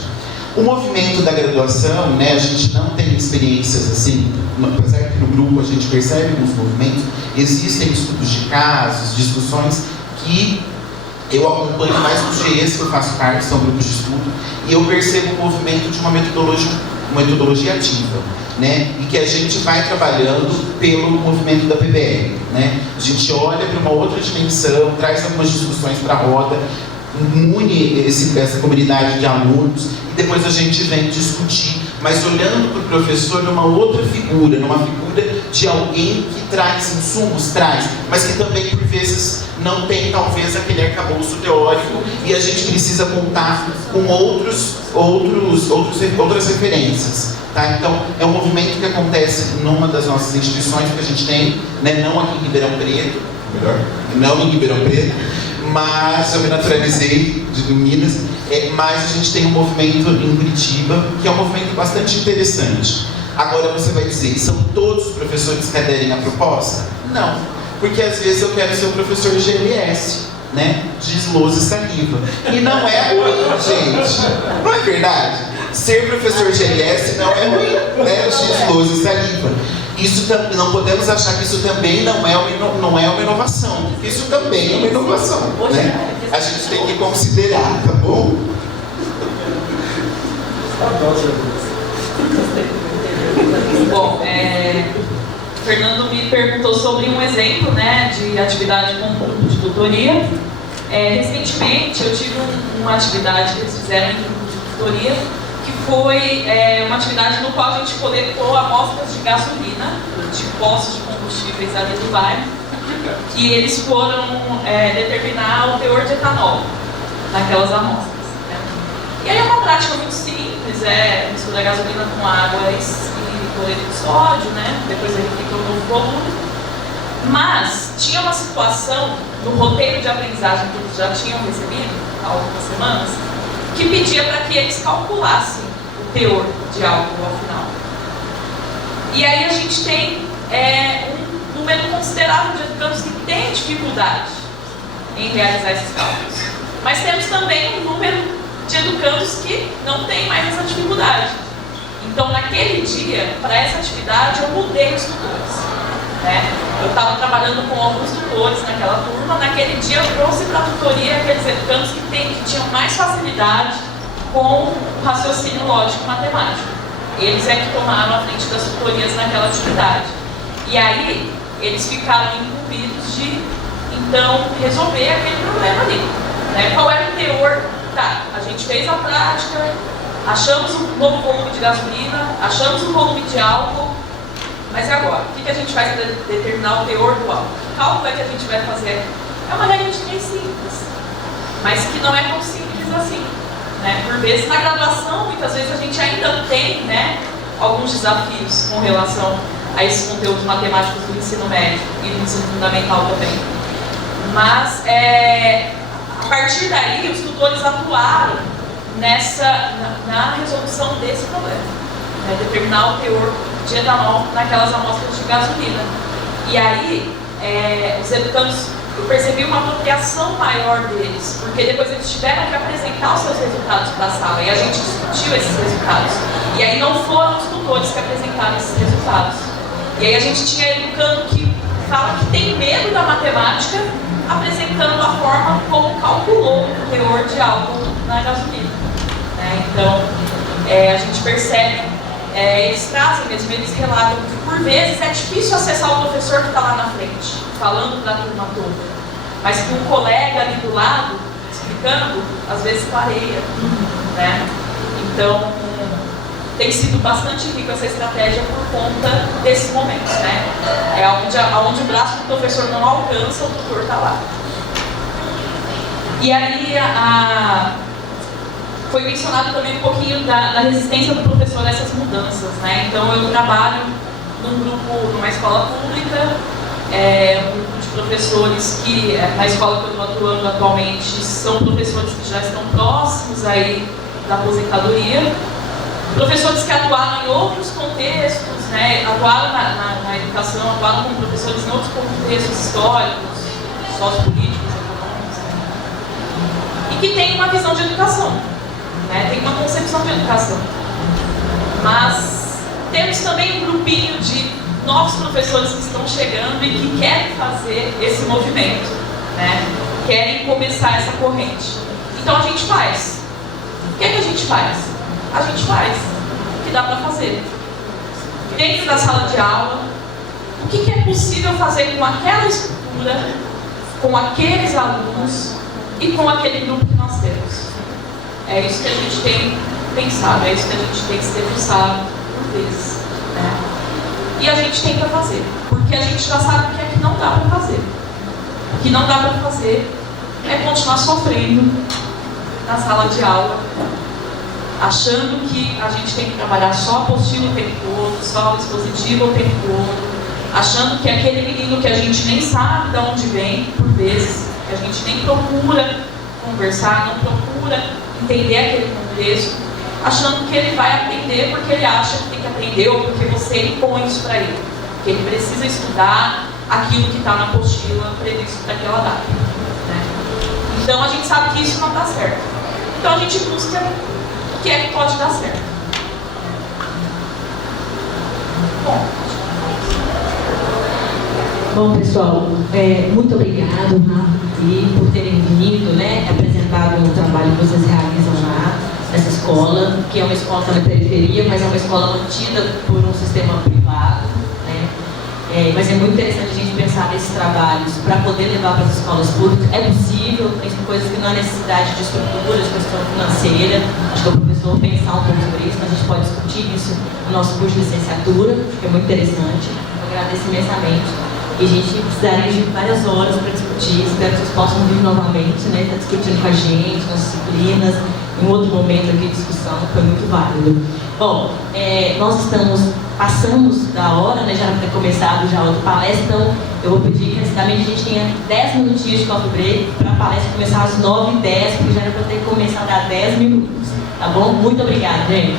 O movimento da graduação, né, a gente não tem experiências assim, apesar que no grupo a gente percebe alguns movimentos, existem estudos de casos, discussões que eu acompanho mais nos GEs que eu faço parte, são grupos de estudo, e eu percebo o movimento de uma metodologia ativa, né? E que a gente vai trabalhando pelo movimento da PBL, né? A gente olha para uma outra dimensão, traz algumas discussões para a roda, une essa comunidade de alunos e depois a gente vem discutir, mas olhando para o professor numa outra figura, numa figura de alguém que traz insumos, mas que também por vezes não tem talvez aquele arcabouço teórico e a gente precisa contar com outras referências. Tá? Então, é um movimento que acontece numa das nossas instituições que a gente tem, né? Não aqui em Ribeirão Preto, não em Ribeirão Preto, mas eu me naturalizei de Minas, mas a gente tem um movimento em Curitiba, que é um movimento bastante interessante. Agora você vai dizer, são todos os professores que aderem à proposta? Não, porque às vezes eu quero ser o professor GLS, né? Giz, lousa e saliva. E não é ruim, gente. Não é verdade? Ser professor GLS não é ruim, né? Giz, lousa e saliva. Isso não podemos achar que isso também não é uma inovação. Isso também é uma inovação, né? A gente tem que considerar, tá bom? Bom, Fernando me perguntou sobre um exemplo, né, de atividade com grupo de tutoria. Recentemente eu tive uma atividade que eles fizeram em grupo de tutoria, que foi uma atividade no qual a gente coletou amostras de gasolina de postos de combustíveis ali do bairro, e eles foram determinar o teor de etanol naquelas amostras, né? E aí é uma prática muito simples, misturar gasolina com água e cloreto de sódio, né? Depois a gente fica um novo volume. Mas tinha uma situação no roteiro de aprendizagem que eles já tinham recebido há algumas semanas, que pedia para que eles calculassem o teor de álcool ao final. E aí a gente tem um número considerável de educandos que têm dificuldade em realizar esses cálculos. Mas temos também um número de educandos que não têm mais essa dificuldade. Então, naquele dia, para essa atividade, eu mudei os tutores, né? Eu estava trabalhando com alguns tutores naquela turma. Naquele dia, eu trouxe para a tutoria aqueles educandos que tinham mais facilidade com o raciocínio lógico e matemático. Eles que tomaram a frente das tutorias naquela atividade. E aí, eles ficaram incumbidos de, então, resolver aquele problema ali, né? Qual era o teor? Tá, a gente fez a prática, achamos um novo volume de gasolina, achamos um volume de álcool, mas e agora? O que a gente faz para determinar o teor do álcool? Que cálculo que a gente vai fazer? É uma regra de três simples, mas que não é tão simples assim, né? Por vezes, na graduação, muitas vezes a gente ainda tem, né, alguns desafios com relação a esses conteúdos matemáticos do ensino médio e do ensino fundamental também. Mas, a partir daí, os tutores atuaram na resolução desse problema, né? Determinar o teor de etanol naquelas amostras de gasolina. E aí, os educandos, eu percebi uma apropriação maior deles, porque depois eles tiveram que apresentar os seus resultados para a sala, e a gente discutiu esses resultados. E aí não foram os tutores que apresentaram esses resultados. E aí a gente tinha educando que fala que tem medo da matemática, apresentando a forma como calculou o teor de álcool na gasolina, né? Então, a gente percebe, eles trazem mesmo, eles relatam que por vezes é difícil acessar o professor que está lá na frente, falando para a turma toda, mas que um colega ali do lado, explicando, às vezes clareia, né? Então, tem sido bastante rico essa estratégia por conta desses momentos, né? Onde o braço do professor não alcança, o tutor está lá. E aí, foi mencionado também um pouquinho da resistência do professor a essas mudanças, né? Então, eu trabalho numa escola pública, um grupo de professores que, na escola que eu estou atuando atualmente, são professores que já estão próximos aí da aposentadoria. Professores que atuaram em outros contextos, né? Atuaram na educação, atuaram como professores em outros contextos históricos, sociopolíticos, econômicos, né? E que têm uma visão de educação, né? Tem uma concepção de educação. Mas temos também um grupinho de novos professores que estão chegando e que querem fazer esse movimento, né? Querem começar essa corrente. Então a gente faz. O que é que a gente faz? A gente faz o que dá para fazer. Dentro da sala de aula, o que é possível fazer com aquela estrutura, com aqueles alunos e com aquele grupo que nós temos. É isso que a gente tem pensado, é isso que a gente tem se debruçado por vezes, né? E a gente tenta fazer, porque a gente já sabe o que é que não dá para fazer. O que não dá para fazer é continuar sofrendo na sala de aula, achando que a gente tem que trabalhar só a apostila o tempo todo, só o dispositivo o tempo todo, achando que aquele menino que a gente nem sabe de onde vem, por vezes, que a gente nem procura conversar, não procura entender aquele contexto, achando que ele vai aprender porque ele acha que tem que aprender ou porque você impõe isso para ele, que ele precisa estudar aquilo que está na apostila previsto para aquela data, né? Então a gente sabe que isso não dá certo. Então a gente busca o que é que pode dar certo. Bom, pessoal, muito obrigado, Rafa, por terem vindo, né, apresentado o trabalho que vocês realizam lá nessa escola, que é uma escola na periferia, mas é uma escola mantida por um sistema privado, né? Mas é muito interessante a gente pensar nesses trabalhos para poder levar para as escolas públicas. É possível, tem coisas que não há necessidade de estrutura, de questão financeira. Acho que o professor pensar um pouco sobre isso, mas a gente pode discutir isso no nosso curso de licenciatura, que é muito interessante. Eu agradeço imensamente. E a gente precisaria de várias horas para discutir. Espero que vocês possam vir novamente, né? Estar discutindo com a gente, nas disciplinas, em um outro momento aqui de discussão, foi muito válido. Bom, nós passamos da hora, né? Já para ter começado já outra palestra, então eu vou pedir que rapidamente a gente tenha 10 minutinhos de coffee break para a palestra começar às 9h10, porque já era para ter começado há 10 minutos, tá bom? Muito obrigada, gente.